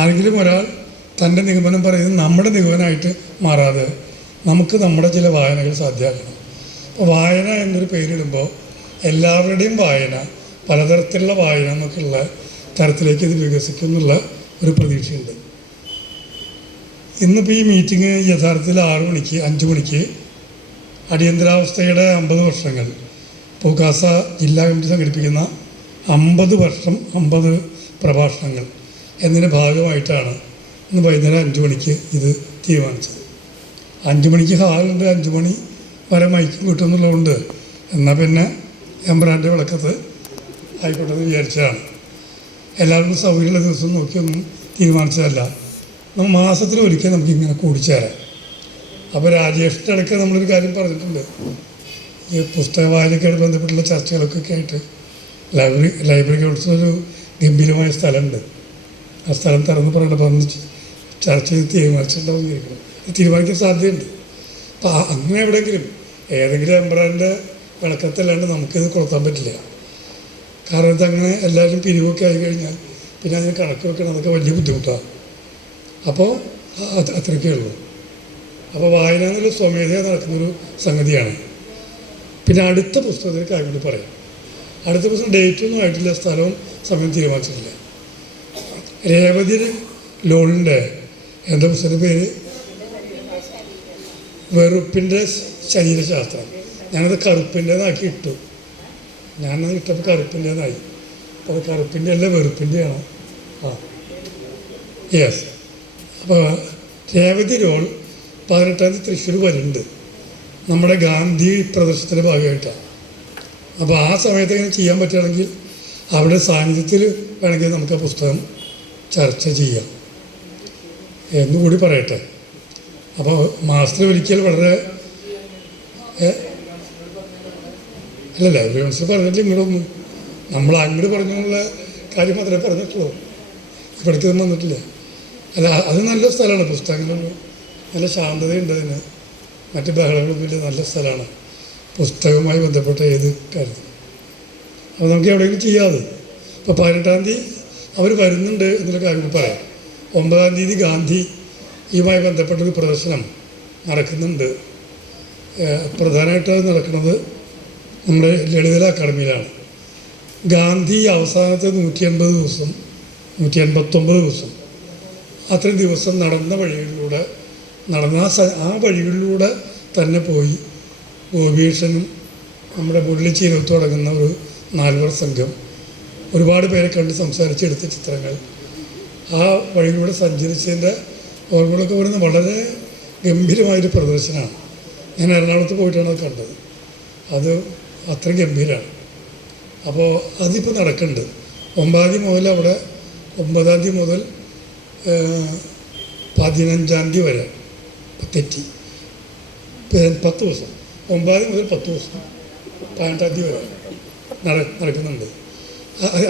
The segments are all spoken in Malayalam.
ആരെങ്കിലും ഒരാൾ തൻ്റെ നിഗമനം പറയുന്നത് നമ്മുടെ നിഗമനമായിട്ട് മാറാതെ നമുക്ക് നമ്മുടെ ചില വായനകൾ സാധ്യമാക്കണം. അപ്പോൾ വായന എന്നൊരു പേരിടുമ്പോൾ എല്ലാവരുടെയും വായന, പലതരത്തിലുള്ള വായന എന്നൊക്കെയുള്ള തരത്തിലേക്ക് ഇത് വികസിക്കും എന്നുള്ള ഒരു പ്രതീക്ഷയുണ്ട്. ഇന്നിപ്പോൾ ഈ മീറ്റിംഗ് യഥാർത്ഥത്തിൽ 5 മണിക്ക് അടിയന്തരാവസ്ഥയുടെ 50 വർഷങ്ങൾ പൂക്കാസ ജില്ലാ കമ്മിറ്റി സംഘടിപ്പിക്കുന്ന 50 വർഷം 50 പ്രഭാഷണങ്ങൾ എന്നതിൻ്റെ ഭാഗമായിട്ടാണ് ഇന്ന് വൈകുന്നേരം 5 മണിക്ക് ഇത് തീരുമാനിച്ചത്. 5 മണിക്ക് ഹാളുണ്ട്, 5 മണി വരെ മൈക്കും കിട്ടുമെന്നുള്ളതുകൊണ്ട് എന്നാൽ പിന്നെ എംബ്രാൻ്റെ വിളക്കത്ത് ആയിക്കോട്ടെ എന്ന് വിചാരിച്ചതാണ്. എല്ലാവർക്കും സൗകര്യമുള്ള ദിവസം നോക്കിയൊന്നും തീരുമാനിച്ചതല്ല. നമ്മൾ മാസത്തിലൊരിക്കൽ നമുക്കിങ്ങനെ കൂടിച്ചേരാം. അപ്പോൾ രാജേഷിൻ്റെ ഇടയ്ക്ക് നമ്മളൊരു കാര്യം പറഞ്ഞിട്ടുണ്ട്, ഈ പുസ്തക വായനയ്ക്കായിട്ട് ബന്ധപ്പെട്ടുള്ള ചർച്ചകളൊക്കെ ആയിട്ട് ലൈബ്രറി കൗൺസിൽ ഒരു ഗംഭീരമായ സ്ഥലമുണ്ട്. ആ സ്ഥലം തുറന്ന് പറയണപ്പോൾ ഒന്ന് ചർച്ച ചെയ്ത് തീരുമാനിച്ചിട്ടുണ്ടാവുന്നിരിക്കണം. തീരുമാനിക്കാൻ സാധ്യതയുണ്ട്. അപ്പോൾ അങ്ങനെ എവിടെയെങ്കിലും ഏതെങ്കിലും എംബ്രാൻ്റെ വിളക്കത്തല്ലാണ്ട് നമുക്കിത് കൊടുക്കാൻ പറ്റില്ല. കാരണം ഇതങ്ങനെ എല്ലാവരും പിരിവൊക്കെ ആയി കഴിഞ്ഞാൽ പിന്നെ അതിന് കണക്ക് വെക്കണം, അതൊക്കെ വലിയ ബുദ്ധിമുട്ടാണ്. അപ്പോൾ അത്രയ്ക്കേ ഉള്ളൂ. അപ്പോൾ വായന എന്നുള്ള സ്വമേധയാ നടക്കുന്നൊരു സംഗതിയാണ്. പിന്നെ അടുത്ത പുസ്തകത്തിന് കാര്യം കൂടി പറയാം. അടുത്ത പുസ്തകം ഡേറ്റൊന്നും ആയിട്ടില്ല, സ്ഥലവും സമയം തീരുമാനിച്ചിട്ടില്ല. രേവതി ലോണിൻ്റെ എൻ്റെ പുസ്തകത്തിൻ്റെ പേര് വെറുപ്പിൻ്റെ ശരീരശാസ്ത്രം. ഞാനത് കറുപ്പിൻ്റെതാക്കി ഇട്ടു. ഞാനത് ഇട്ടപ്പോൾ കറുപ്പിൻ്റെതായി. അപ്പോൾ കറുപ്പിൻ്റെ അല്ല വെറുപ്പിൻ്റെയാണ്. യെസ്. അപ്പോൾ രേവതി റോൾ 18 തൃശ്ശൂർ വരുന്നുണ്ട്, നമ്മുടെ ഗാന്ധി പ്രദർശനത്തിൻ്റെ ഭാഗമായിട്ടാണ്. അപ്പോൾ ആ സമയത്ത് ഇങ്ങനെ ചെയ്യാൻ പറ്റുകയാണെങ്കിൽ അവിടെ സാന്നിധ്യത്തിൽ വേണമെങ്കിൽ നമുക്ക് ആ പുസ്തകം ചർച്ച ചെയ്യാം എന്നുകൂടി പറയട്ടെ. അപ്പോൾ മാസത്തിലൊരിക്കൽ വളരെ അല്ല ലൈബ്രറി കൗൺസിൽ പറഞ്ഞിട്ട് ഇങ്ങോട്ടൊന്നും നമ്മൾ അങ്ങോട്ട് പറഞ്ഞുള്ള കാര്യം മാത്രമേ പറഞ്ഞിട്ടുള്ളൂ, ഇവിടേക്കൊന്നും വന്നിട്ടില്ല. അല്ല അത് നല്ല സ്ഥലമാണ്, പുസ്തകങ്ങളൊന്നും നല്ല ശാന്തതയുണ്ട് അതിന്, മറ്റ് ബഹളങ്ങളൊന്നുമില്ല, നല്ല സ്ഥലമാണ് പുസ്തകവുമായി ബന്ധപ്പെട്ട ഏത് കാര്യത്തിലും. അപ്പോൾ നമുക്ക് എവിടെയെങ്കിലും ചെയ്യാതെ. ഇപ്പോൾ 18-ാം തീയതി അവർ വരുന്നുണ്ട് എന്നുള്ള കാര്യം പറയാം. 9-ാം തീയതി ഗാന്ധിയുമായി ബന്ധപ്പെട്ടൊരു പ്രദർശനം നടക്കുന്നുണ്ട്. പ്രധാനമായിട്ട് അത് നടക്കുന്നത് നമ്മുടെ ലളിതകല അക്കാദമിയിലാണ്. ഗാന്ധി അവസാനത്തെ 180 ദിവസം 189 ദിവസം അത്രയും ദിവസം നടന്ന വഴികളിലൂടെ ആ വഴികളിലൂടെ തന്നെ പോയി ഗോപീഷനും നമ്മുടെ മുരളിച്ചീരത്ത് തുടങ്ങുന്ന ഒരു 4 പേർ സംഘം ഒരുപാട് പേരെ കണ്ട് സംസാരിച്ചെടുത്ത ചിത്രങ്ങൾ, ആ വഴിയിലൂടെ സഞ്ചരിച്ചതിൻ്റെ ഓർമ്മകളൊക്കെ വരുന്ന വളരെ ഗംഭീരമായൊരു പ്രദർശനമാണ്. ഞാൻ എറണാകുളത്ത് പോയിട്ടാണ് അത് കണ്ടത്. അത് അത്ര ഗംഭീരമാണ്. അപ്പോൾ അതിപ്പോൾ നടക്കുന്നുണ്ട്. 9-ാം തീയതി മുതൽ അവിടെ 9-ാം തീയതി മുതൽ 15-ാം തീയതി വരെ തെറ്റി 10 ദിവസം, 9-ാം തീയതി മുതൽ 10 ദിവസം 18-ാം തീയതി വരെ നടക്കുന്നുണ്ട്.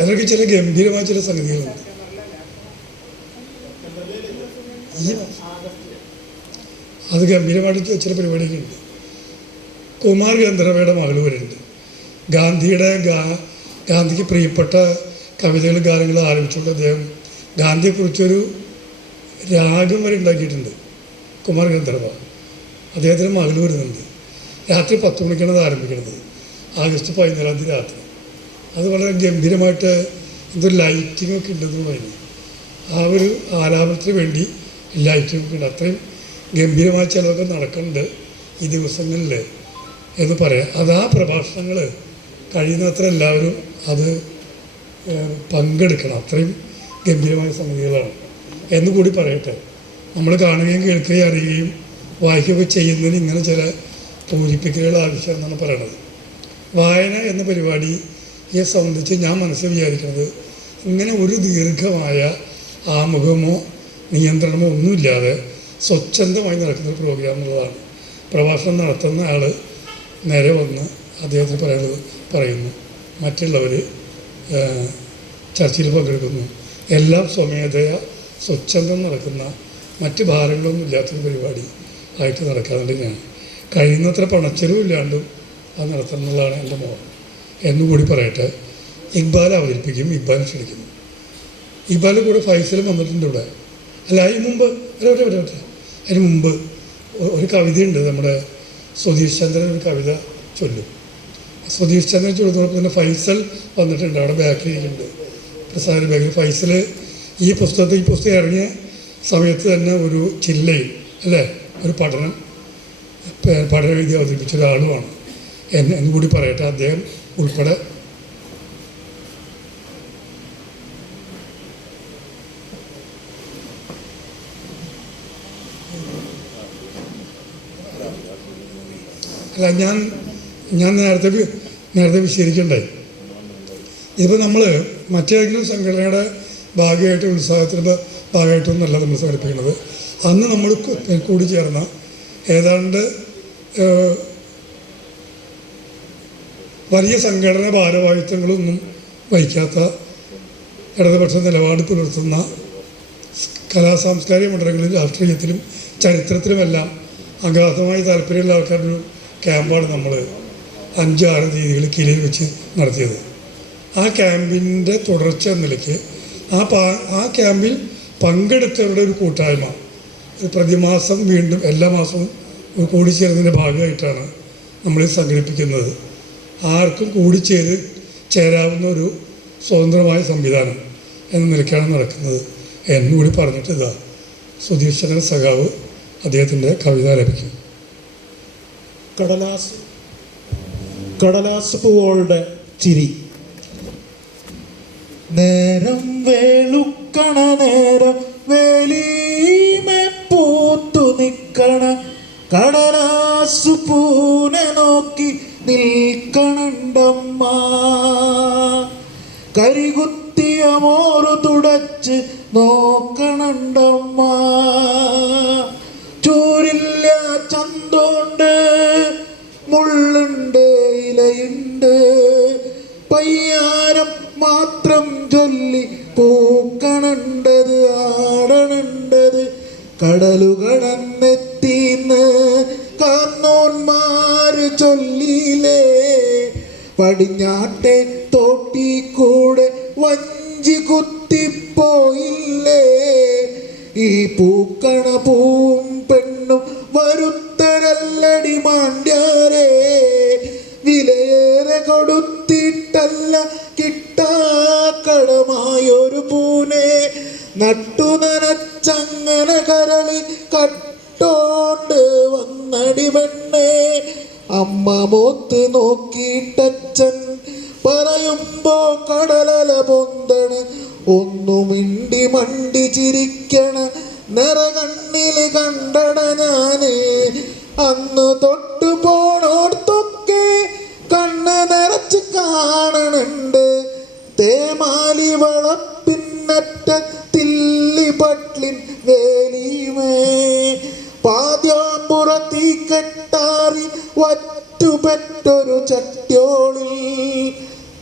അതിലൊക്കെ ചില ഗംഭീരമായ ചില സംഗതികളുണ്ട്. അത് ഗംഭീരമായിട്ട് ചില പരിപാടിയൊക്കെ ഉണ്ട്. കുമാർ ഗന്ധർവയുടെ മകൾ വരുന്നുണ്ട്. ഗാന്ധിക്ക് പ്രിയപ്പെട്ട കവിതകളും ഗാനങ്ങളും ആരംഭിച്ചുകൊണ്ട് അദ്ദേഹം ഗാന്ധിയെക്കുറിച്ചൊരു രാഗം വരെ ഉണ്ടാക്കിയിട്ടുണ്ട്. കുമാർ ഗന്ധർവ അദ്ദേഹത്തിന് മകൾ വരുന്നുണ്ട്. രാത്രി 10 മണിക്കാണ് അത് ആരംഭിക്കുന്നത്, ആഗസ്റ്റ് 14-ാം തീയതി രാത്രി. അത് വളരെ ഗംഭീരമായിട്ട് എന്തൊരു ലൈറ്റിങ്ങൊക്കെ ഉണ്ടെന്ന് പറയുന്നു. ആ ഒരു ആലാപനത്തിന് വേണ്ടി ലൈറ്റിങ്ങൊക്കെ ഉണ്ട്. അത്രയും ഗംഭീരമായ ചിലതൊക്കെ നടക്കുന്നുണ്ട് ഈ ദിവസങ്ങളിൽ എന്ന് പറയാം. അത് ആ പ്രഭാഷണങ്ങൾ കഴിയുന്നത്ര എല്ലാവരും അത് പങ്കെടുക്കണം. അത്രയും ഗംഭീരമായ സംഗതികളാണ് എന്നുകൂടി പറയട്ടെ. നമ്മൾ കാണുകയും കേൾക്കുകയും അറിയുകയും വായിക്കുകയൊക്കെ ചെയ്യുന്നതിന് ഇങ്ങനെ ചില പൂരിപ്പിക്കലുകൾ ആവശ്യമെന്നാണ് പറയണത്. വായന എന്ന പരിപാടിയെ സംബന്ധിച്ച് ഞാൻ മനസ്സിൽ വിചാരിക്കുന്നത് ഇങ്ങനെ ഒരു ദീർഘമായ ആമുഖമോ നിയന്ത്രണമോ ഒന്നുമില്ലാതെ സ്വച്ഛന്തമായി നടക്കുന്ന ഒരു പ്രോഗ്രാം എന്നുള്ളതാണ്. പ്രഭാഷണം നടത്തുന്ന ആൾ നേരെ വന്ന് അദ്ദേഹത്തിന് പറയുന്നു, മറ്റുള്ളവർ ചർച്ചയിൽ പങ്കെടുക്കുന്നു. എല്ലാം സ്വമേധയാ സ്വച്ഛന്തം നടക്കുന്ന മറ്റ് ഭാരങ്ങളൊന്നും ഇല്ലാത്തൊരു പരിപാടി ആയിട്ട് നടക്കാറുണ്ട്. ഞാൻ കഴിയുന്നത്ര പണച്ചെലവും ഇല്ലാണ്ടും അത് നടത്തണം എന്നുള്ളതാണ് എൻ്റെ മോഹം എന്നുകൂടി പറയട്ടെ. ഇക്ബാൽ അവതരിപ്പിക്കും, ഇക്ബാൽ ക്ഷണിക്കുന്നു. ഇബാല് കൂടെ ഫൈസലും വന്നിട്ടുണ്ട് ഇവിടെ. അല്ല അതിന് മുമ്പ് അതിന് മുമ്പ് ഒരു കവിതയുണ്ട്, നമ്മുടെ സുധീഷ് ചന്ദ്രൻ ഒരു കവിത ചൊല്ലും. സുധീഷ് ചന്ദ്രൻ ചൊല്ലുന്നതോടൊപ്പം തന്നെ ഫൈസൽ വന്നിട്ടുണ്ട്, അവിടെ ബാക്കിൽ ഇരിക്കുന്നുണ്ട്, പ്രസാദ ബാക്കിൽ. ഫൈസൽ ഈ പുസ്തകം ഇറങ്ങിയ സമയത്ത് തന്നെ ഒരു ജില്ലയിൽ അല്ലേ ഒരു പഠനരീതി അവതരിപ്പിച്ച ഒരാളുമാണ്. എന്ന് കൂടി പറയട്ടെ, അദ്ദേഹം ഉൾപ്പെടെ. അല്ല ഞാൻ നേരത്തെ വിശദീകരിക്കണ്ടേ, ഇതിപ്പോൾ നമ്മൾ മറ്റേതെങ്കിലും സംഘടനയുടെ ഭാഗമായിട്ട് ഉത്സാഹത്തിൻ്റെ ഭാഗമായിട്ടൊന്നല്ല നമ്മൾ സംഘടിപ്പിക്കുന്നത്. അന്ന് നമ്മൾ കൂടി ചേർന്ന ഏതാണ്ട് വലിയ സംഘടനാ ഭാരവാഹിത്വങ്ങളൊന്നും വഹിക്കാത്ത ഇടതുപക്ഷ നിലപാട് പുലർത്തുന്ന കലാസാംസ്കാരിക മണ്ഡലങ്ങളിലും രാഷ്ട്രീയത്തിലും ചരിത്രത്തിലുമെല്ലാം അഗാധമായി താല്പര്യമുള്ള ആൾക്കാരുടെ ഒരു ക്യാമ്പാണ് നമ്മൾ 5-6 തീയതികൾ കിലയിൽ വെച്ച് നടത്തിയത്. ആ ക്യാമ്പിൻ്റെ തുടർച്ച എന്ന നിലയ്ക്ക് ആ ക്യാമ്പിൽ പങ്കെടുത്തവരുടെ ഒരു കൂട്ടായ്മ പ്രതിമാസം വീണ്ടും എല്ലാ മാസവും കൂടിച്ചേരുന്നതിൻ്റെ ഭാഗമായിട്ടാണ് നമ്മളിത് സംഘടിപ്പിക്കുന്നത്. ആർക്കും ചേരാവുന്ന ഒരു സ്വതന്ത്രമായ സംവിധാനം എന്ന നിലയ്ക്കാണ് നടക്കുന്നത്. എന്നുകൂടി പറഞ്ഞിട്ട് ഇതാ സുധീഷ് ചന്ദ്രൻ സഖാവ് അദ്ദേഹത്തിൻ്റെ കവിത ലഭിക്കും. കടലാസ് പൂവോളുടെ ചിരി. നേരം വേളുക്കണ നേരം വേലീമെ പൂത്തു നിൽക്കണ കടലാസു പൂനെ നോക്കി നിൽക്കണണ്ടമ്മ. കരികുത്തിയ മോറു തുടച്ച് നോക്കണണ്ടമ്മ. ചൂരില്ല ചന്തോണ്ട് മുള്ളുണ്ട് ഇലയുണ്ട് പയ്യാരം മാത്രം ചൊല്ലി പൂക്കണണ്ടത് ആടണണ്ടത് കടലുകടന്നെത്തിന്ന് കാർന്നോന്മാര് ചൊല്ലിയില്ലേ. പടിഞ്ഞാട്ടെ തോട്ടി കൂടെ വഞ്ചി കുത്തിപ്പോയില്ലേ. ഈ പൂക്കണ പൂവും പെണ്ണും വരുത്തരല്ലടി മാണ്ഡ്യാരേ. വിലയേറെ കൊടുത്തിട്ടല്ല കിട്ടാക്കടമായൊരു പൂനെ നട്ടു നനച്ചങ്ങനെ കരളി കട്ടോണ്ട് വന്നടി പെണ്ണേ. അമ്മ മോത്ത് നോക്കിയിട്ടച്ഛൻ പറയുമ്പോ കടലല പൊന്തണ ഒന്നു മിണ്ടി മണ്ടി ചിരിക്കണ നിറകണ്ണില് കണ്ടട ഞാന്. അന്ന് തൊട്ടു പോണോർത്തൊക്കെ കണ്ണ് നിറച്ച് കാണണുണ്ട്. തേമാലി വളപ്പിന്നറ്റത്തില്ലി പട്ലിൻ വേലിമേ. പാദ്യാമ്പുറത്തീ കെട്ടാറി വറ്റുപെട്ടൊരു ചട്യോളിൽ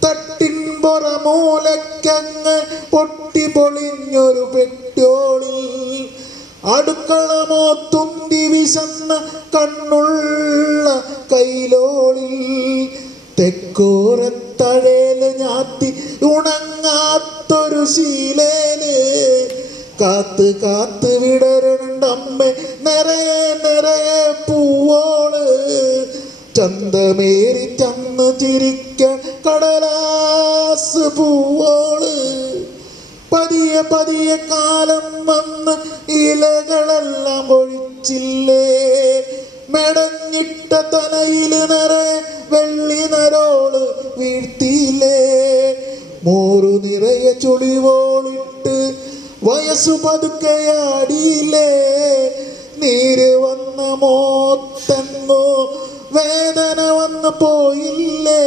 തട്ടിൻപുറ മൂലക്കങ്ങ് പൊട്ടി പൊളിഞ്ഞൊരു പെട്യോളിൽ അടുക്കളമോ തുന്തി വിശന്ന കണ്ണുള്ള കൈലോളിൽ തെക്കോരത്തഴേല് ഞാത്തി ഉണങ്ങാത്തൊരു ശീലേല് കാത്ത് കാത്ത് വിടരണണ്ടമ്മേ നിറയെ നിറയെ പൂവോള്. ചന്തമേറി ചന്ന് ചിരിക്ക കടലാസ് പൂവോള്. പതിയെ പതിയെ കാലം വന്ന് ഇലകളെല്ലാം ഒഴിച്ചില്ലേ. മെടഞ്ഞിട്ട തലയില് നിറയെ വെള്ളി നരോള് വീഴ്ത്തിയില്ലേ. മോറു നിറയെ ചുളിവോളിട്ട് വയസ്സു പതുക്കെയാടിയില്ലേ. നീര് വന്ന മോത്തെങ്ങോ വേദന വന്നു പോയില്ലേ.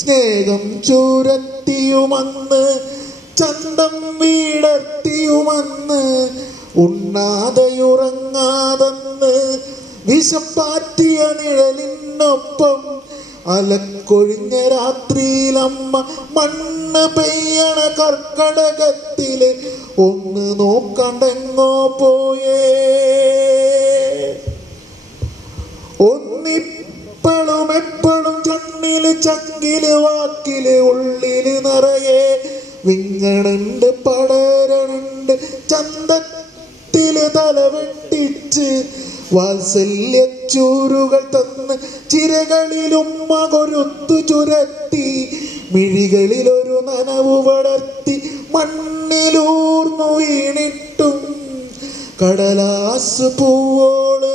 സ്നേഹം ചൂരത്തിയുമന്ന് ചന്തം വീടർത്തിയുമന്ന് ഉണ്ണാതെയുറങ്ങാതെന്ന് വിശപ്പാറ്റിയ നിഴലിനൊപ്പം അലക്കൊഴിഞ്ഞ രാത്രിയിലമ്മ മണ്ണ് പെയ്യണ കർക്കടകത്തില് ഒന്ന് നോക്കണ്ടെങ്ങോ പോയേ. ഒന്നിപ്പളും എപ്പളും ചണ്ണില് ചങ്കില് വാക്കില് ഉള്ളില് നിറയെ വിങ്ങണുണ്ട് പടരണുണ്ട് ചന്തത്തില് തലവെട്ടിച്ച് വാത്സല്യച്ചൂരുകൾ തന്ന് ചിരകളിലുമ്മ കൊരുത്തു ചുരത്തി മിഴികളിലൊരു നനവു വളർത്തി മണ്ണിലൂർന്നു വീണിട്ടും കടലാസ് പൂവോട്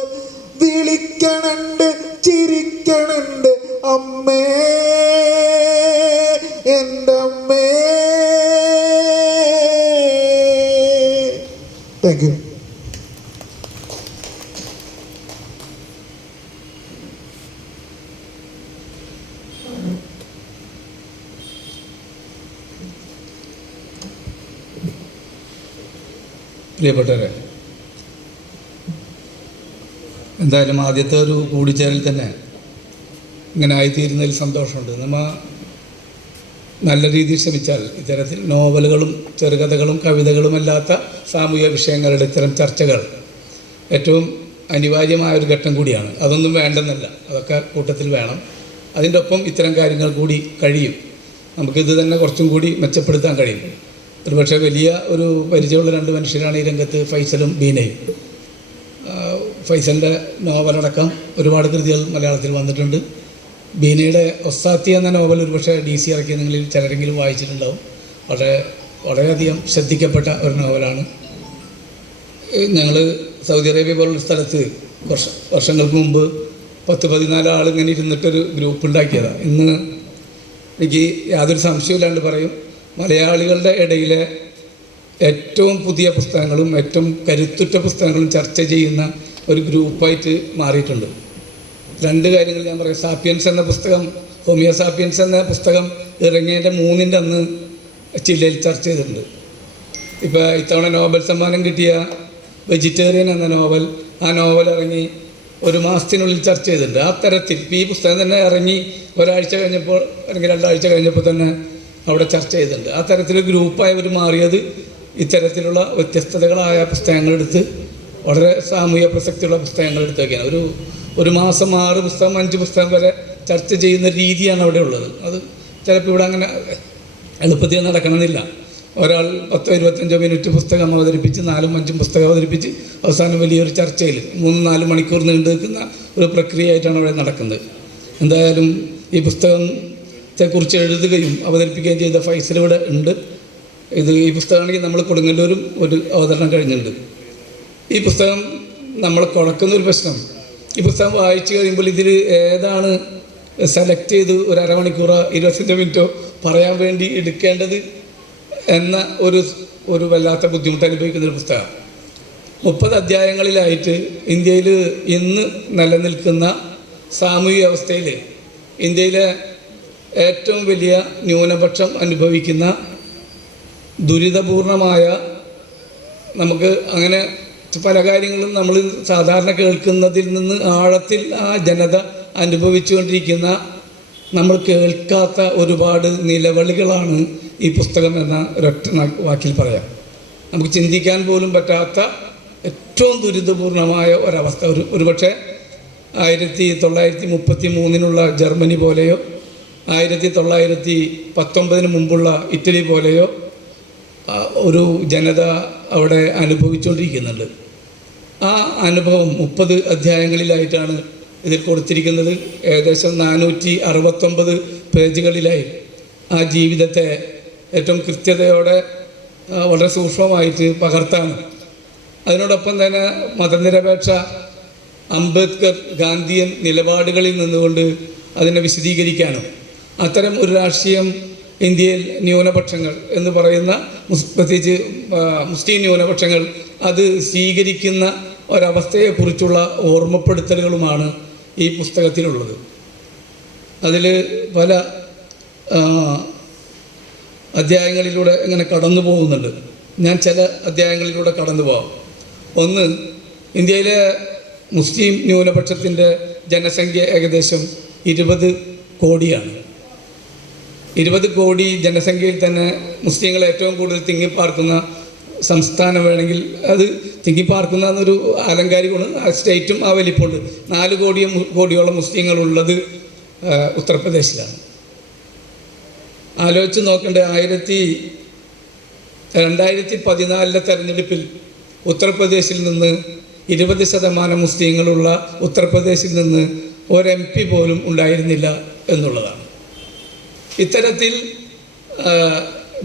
വിളിക്കണുണ്ട് ചിരിക്കണുണ്ട് അമ്മേ എൻ്റെ അമ്മേ. Thank you. പ്രിയപ്പെട്ടവരെ, എന്തായാലും ആദ്യത്തെ ഒരു കൂടിച്ചേരൽ തന്നെ ഇങ്ങനെ ആയിത്തീരുന്നതിൽ സന്തോഷമുണ്ട്. നമ്മൾ നല്ല രീതിയിൽ ശ്രമിച്ചാൽ ഇത്തരത്തിൽ നോവലുകളും ചെറുകഥകളും കവിതകളും അല്ലാത്ത സാമൂഹിക വിഷയങ്ങളുടെ ഇത്തരം ചർച്ചകൾ ഏറ്റവും അനിവാര്യമായ ഒരു ഘട്ടം കൂടിയാണ്. അതൊന്നും വേണ്ടെന്നല്ല, അതൊക്കെ കൂട്ടത്തിൽ വേണം. അതിൻ്റെ ഒപ്പം ഇത്തരം കാര്യങ്ങൾ കൂടി കഴിയും. നമുക്കിത് തന്നെ കുറച്ചും കൂടി മെച്ചപ്പെടുത്താൻ കഴിയും. ഒരുപക്ഷെ വലിയ ഒരു പരിചയമുള്ള രണ്ട് മനുഷ്യരാണ് ഈ രംഗത്ത്, ഫൈസലും ബീനയും. ഫൈസലിൻ്റെ നോവലടക്കം ഒരുപാട് കൃതികൾ മലയാളത്തിൽ വന്നിട്ടുണ്ട്. ബീനയുടെ ഒസാത്തി എന്ന നോവൽ ഒരുപക്ഷെ DC ഇറക്കിയ നിങ്ങളിൽ ചിലരെങ്കിലും വായിച്ചിട്ടുണ്ടാവും. വളരെയധികം ശ്രദ്ധിക്കപ്പെട്ട ഒരു നോവലാണ്. ഞങ്ങൾ സൗദി അറേബ്യ പോലുള്ള സ്ഥലത്ത് വർഷങ്ങൾക്ക് മുമ്പ് 10-14 ആൾ ഇങ്ങനെ ഇരുന്നിട്ടൊരു ഗ്രൂപ്പ് ഉണ്ടാക്കിയതാണ്. ഇന്ന് എനിക്ക് യാതൊരു സംശയമില്ലാണ്ട് പറയും, മലയാളികളുടെ ഇടയിലെ ഏറ്റവും പുതിയ പുസ്തകങ്ങളും ഏറ്റവും കരുത്തുറ്റ പുസ്തകങ്ങളും ചർച്ച ചെയ്യുന്ന ഒരു ഗ്രൂപ്പായിട്ട് മാറിയിട്ടുണ്ട്. രണ്ട് കാര്യങ്ങൾ ഞാൻ പറയാം. സാപ്പിയൻസ് എന്ന പുസ്തകം, ഹോമിയോ സാപ്പിയൻസ് എന്ന പുസ്തകം ഇറങ്ങിയതിൻ്റെ 3-ൻ്റെ അന്ന് ജില്ലയിൽ ചർച്ച ചെയ്തിട്ടുണ്ട്. ഇപ്പോൾ ഇത്തവണ നോബൽ സമ്മാനം കിട്ടിയ വെജിറ്റേറിയൻ എന്ന നോവൽ, ആ നോവൽ ഇറങ്ങി 1 മാസത്തിനുള്ളിൽ ചർച്ച ചെയ്തിട്ടുണ്ട്. ആ തരത്തിൽ ഇപ്പോൾ ഈ പുസ്തകം തന്നെ ഇറങ്ങി ഒരാഴ്ച കഴിഞ്ഞപ്പോൾ അല്ലെങ്കിൽ 2 ആഴ്ച കഴിഞ്ഞപ്പോൾ തന്നെ അവിടെ ചർച്ച ചെയ്തിട്ടുണ്ട്. ആ തരത്തിൽ ഗ്രൂപ്പായവർ മാറിയത് ഇത്തരത്തിലുള്ള വ്യത്യസ്തതകളായ പുസ്തകങ്ങളെടുത്ത് വളരെ സാമൂഹിക പ്രസക്തിയുള്ള പുസ്തകങ്ങളെടുത്ത് വയ്ക്കുകയാണ്. ഒരു മാസം 6 പുസ്തകം 5 പുസ്തകം വരെ ചർച്ച ചെയ്യുന്ന രീതിയാണ് അവിടെ ഉള്ളത്. അത് ചിലപ്പോൾ ഇവിടെ അങ്ങനെ എളുപ്പത്തിൽ നടക്കണമെന്നില്ല. ഒരാൾ 10-25 മിനിറ്റ് പുസ്തകം അവതരിപ്പിച്ച് 4-5 പുസ്തകം അവതരിപ്പിച്ച് അവസാനം വലിയൊരു ചർച്ചയിൽ 3-4 മണിക്കൂർ നീണ്ടു നിൽക്കുന്ന ഒരു പ്രക്രിയയായിട്ടാണ് അവിടെ നടക്കുന്നത്. എന്തായാലും ഈ പുസ്തകത്തെക്കുറിച്ച് എഴുതുകയും അവതരിപ്പിക്കുകയും ചെയ്ത ഫൈസൽ ഇവിടെ ഉണ്ട്. ഈ പുസ്തകമാണെങ്കിൽ നമ്മൾ കൊടുങ്ങല്ലൂരും ഒരു അവതരണം കഴിഞ്ഞിട്ടുണ്ട്. ഈ പുസ്തകം നമ്മളെ കുഴക്കുന്നൊരു പ്രശ്നം, ഈ പുസ്തകം വായിച്ചു കഴിയുമ്പോൾ ഇതിൽ ഏതാണ് സെലക്ട് ചെയ്ത് ഒരു അരമണിക്കൂറോ 25 മിനിറ്റോ പറയാൻ വേണ്ടി എടുക്കേണ്ടത് എന്ന ഒരു വല്ലാത്ത ബുദ്ധിമുട്ട് അനുഭവിക്കുന്നൊരു പുസ്തകം. 30 അധ്യായങ്ങളിലായിട്ട് ഇന്ത്യയിൽ ഇന്ന് നിലനിൽക്കുന്ന സാമൂഹിക അവസ്ഥയിൽ ഇന്ത്യയിലെ ഏറ്റവും വലിയ ന്യൂനപക്ഷം അനുഭവിക്കുന്ന ദുരിതപൂർണമായ, നമുക്ക് അങ്ങനെ പല കാര്യങ്ങളും നമ്മൾ സാധാരണ കേൾക്കുന്നതിൽ നിന്ന് ആഴത്തിൽ ആ ജനത അനുഭവിച്ചുകൊണ്ടിരിക്കുന്ന, നമ്മൾ കേൾക്കാത്ത ഒരുപാട് നിലവിളികളാണ് ഈ പുസ്തകം എന്ന ഒരൊറ്റ വാക്കിൽ പറയാം. നമുക്ക് ചിന്തിക്കാൻ പോലും പറ്റാത്ത ഏറ്റവും ദുരിതപൂർണമായ ഒരവസ്ഥ. ഒരുപക്ഷെ 1933 ജർമ്മനി പോലെയോ 1919 മുമ്പുള്ള ഇറ്റലി പോലെയോ ഒരു ജനത അവിടെ അനുഭവിച്ചുകൊണ്ടിരിക്കുന്നുണ്ട്. ആ അനുഭവം 30 അധ്യായങ്ങളിലായിട്ടാണ് ഇതിൽ കൊടുത്തിരിക്കുന്നത്. ഏകദേശം 469 പേജുകളിലായി ആ ജീവിതത്തെ ഏറ്റവും കൃത്യതയോടെ വളരെ സൂക്ഷ്മമായിട്ട് പകർത്താണ്. അതിനോടൊപ്പം തന്നെ മതനിരപേക്ഷ അംബേദ്കർ ഗാന്ധിയൻ നിലപാടുകളിൽ നിന്നുകൊണ്ട് അതിനെ വിശദീകരിക്കാനും, അത്തരം ഒരു രാഷ്ട്രീയം ഇന്ത്യയിൽ ന്യൂനപക്ഷങ്ങൾ എന്ന് പറയുന്ന പ്രത്യേകിച്ച് മുസ്ലിം ന്യൂനപക്ഷങ്ങൾ അത് സ്വീകരിക്കുന്ന ഒരവസ്ഥയെക്കുറിച്ചുള്ള ഓർമ്മപ്പെടുത്തലുകളുമാണ് ഈ പുസ്തകത്തിലുള്ളത്. അതിൽ പല അധ്യായങ്ങളിലൂടെ ഇങ്ങനെ കടന്നു പോകുന്നുണ്ട്. ഞാൻ ചില അധ്യായങ്ങളിലൂടെ കടന്നു പോകാം. ഒന്ന്, ഇന്ത്യയിലെ മുസ്ലിം ന്യൂനപക്ഷത്തിൻ്റെ ജനസംഖ്യ ഏകദേശം 20 കോടിയാണ്. 20 കോടി ജനസംഖ്യയിൽ തന്നെ മുസ്ലിങ്ങൾ ഏറ്റവും കൂടുതൽ തിങ്ങിപ്പാർക്കുന്ന സംസ്ഥാനം വേണമെങ്കിൽ അത് തിങ്ങിപ്പാർക്കുന്ന എന്നൊരു ആലങ്കാരികമാണ്. ആ സ്റ്റേറ്റും ആ വലിപ്പമുണ്ട്. 4 കോടിയോളം മുസ്ലിങ്ങളുള്ളത് ഉത്തർപ്രദേശിലാണ്. ആലോചിച്ച് നോക്കേണ്ട, 2014 തെരഞ്ഞെടുപ്പിൽ ഉത്തർപ്രദേശിൽ നിന്ന് 20% മുസ്ലിങ്ങളുള്ള ഉത്തർപ്രദേശിൽ നിന്ന് ഒരു MP പോലും ഉണ്ടായിരുന്നില്ല എന്നുള്ളതാണ്. ഇത്തരത്തിൽ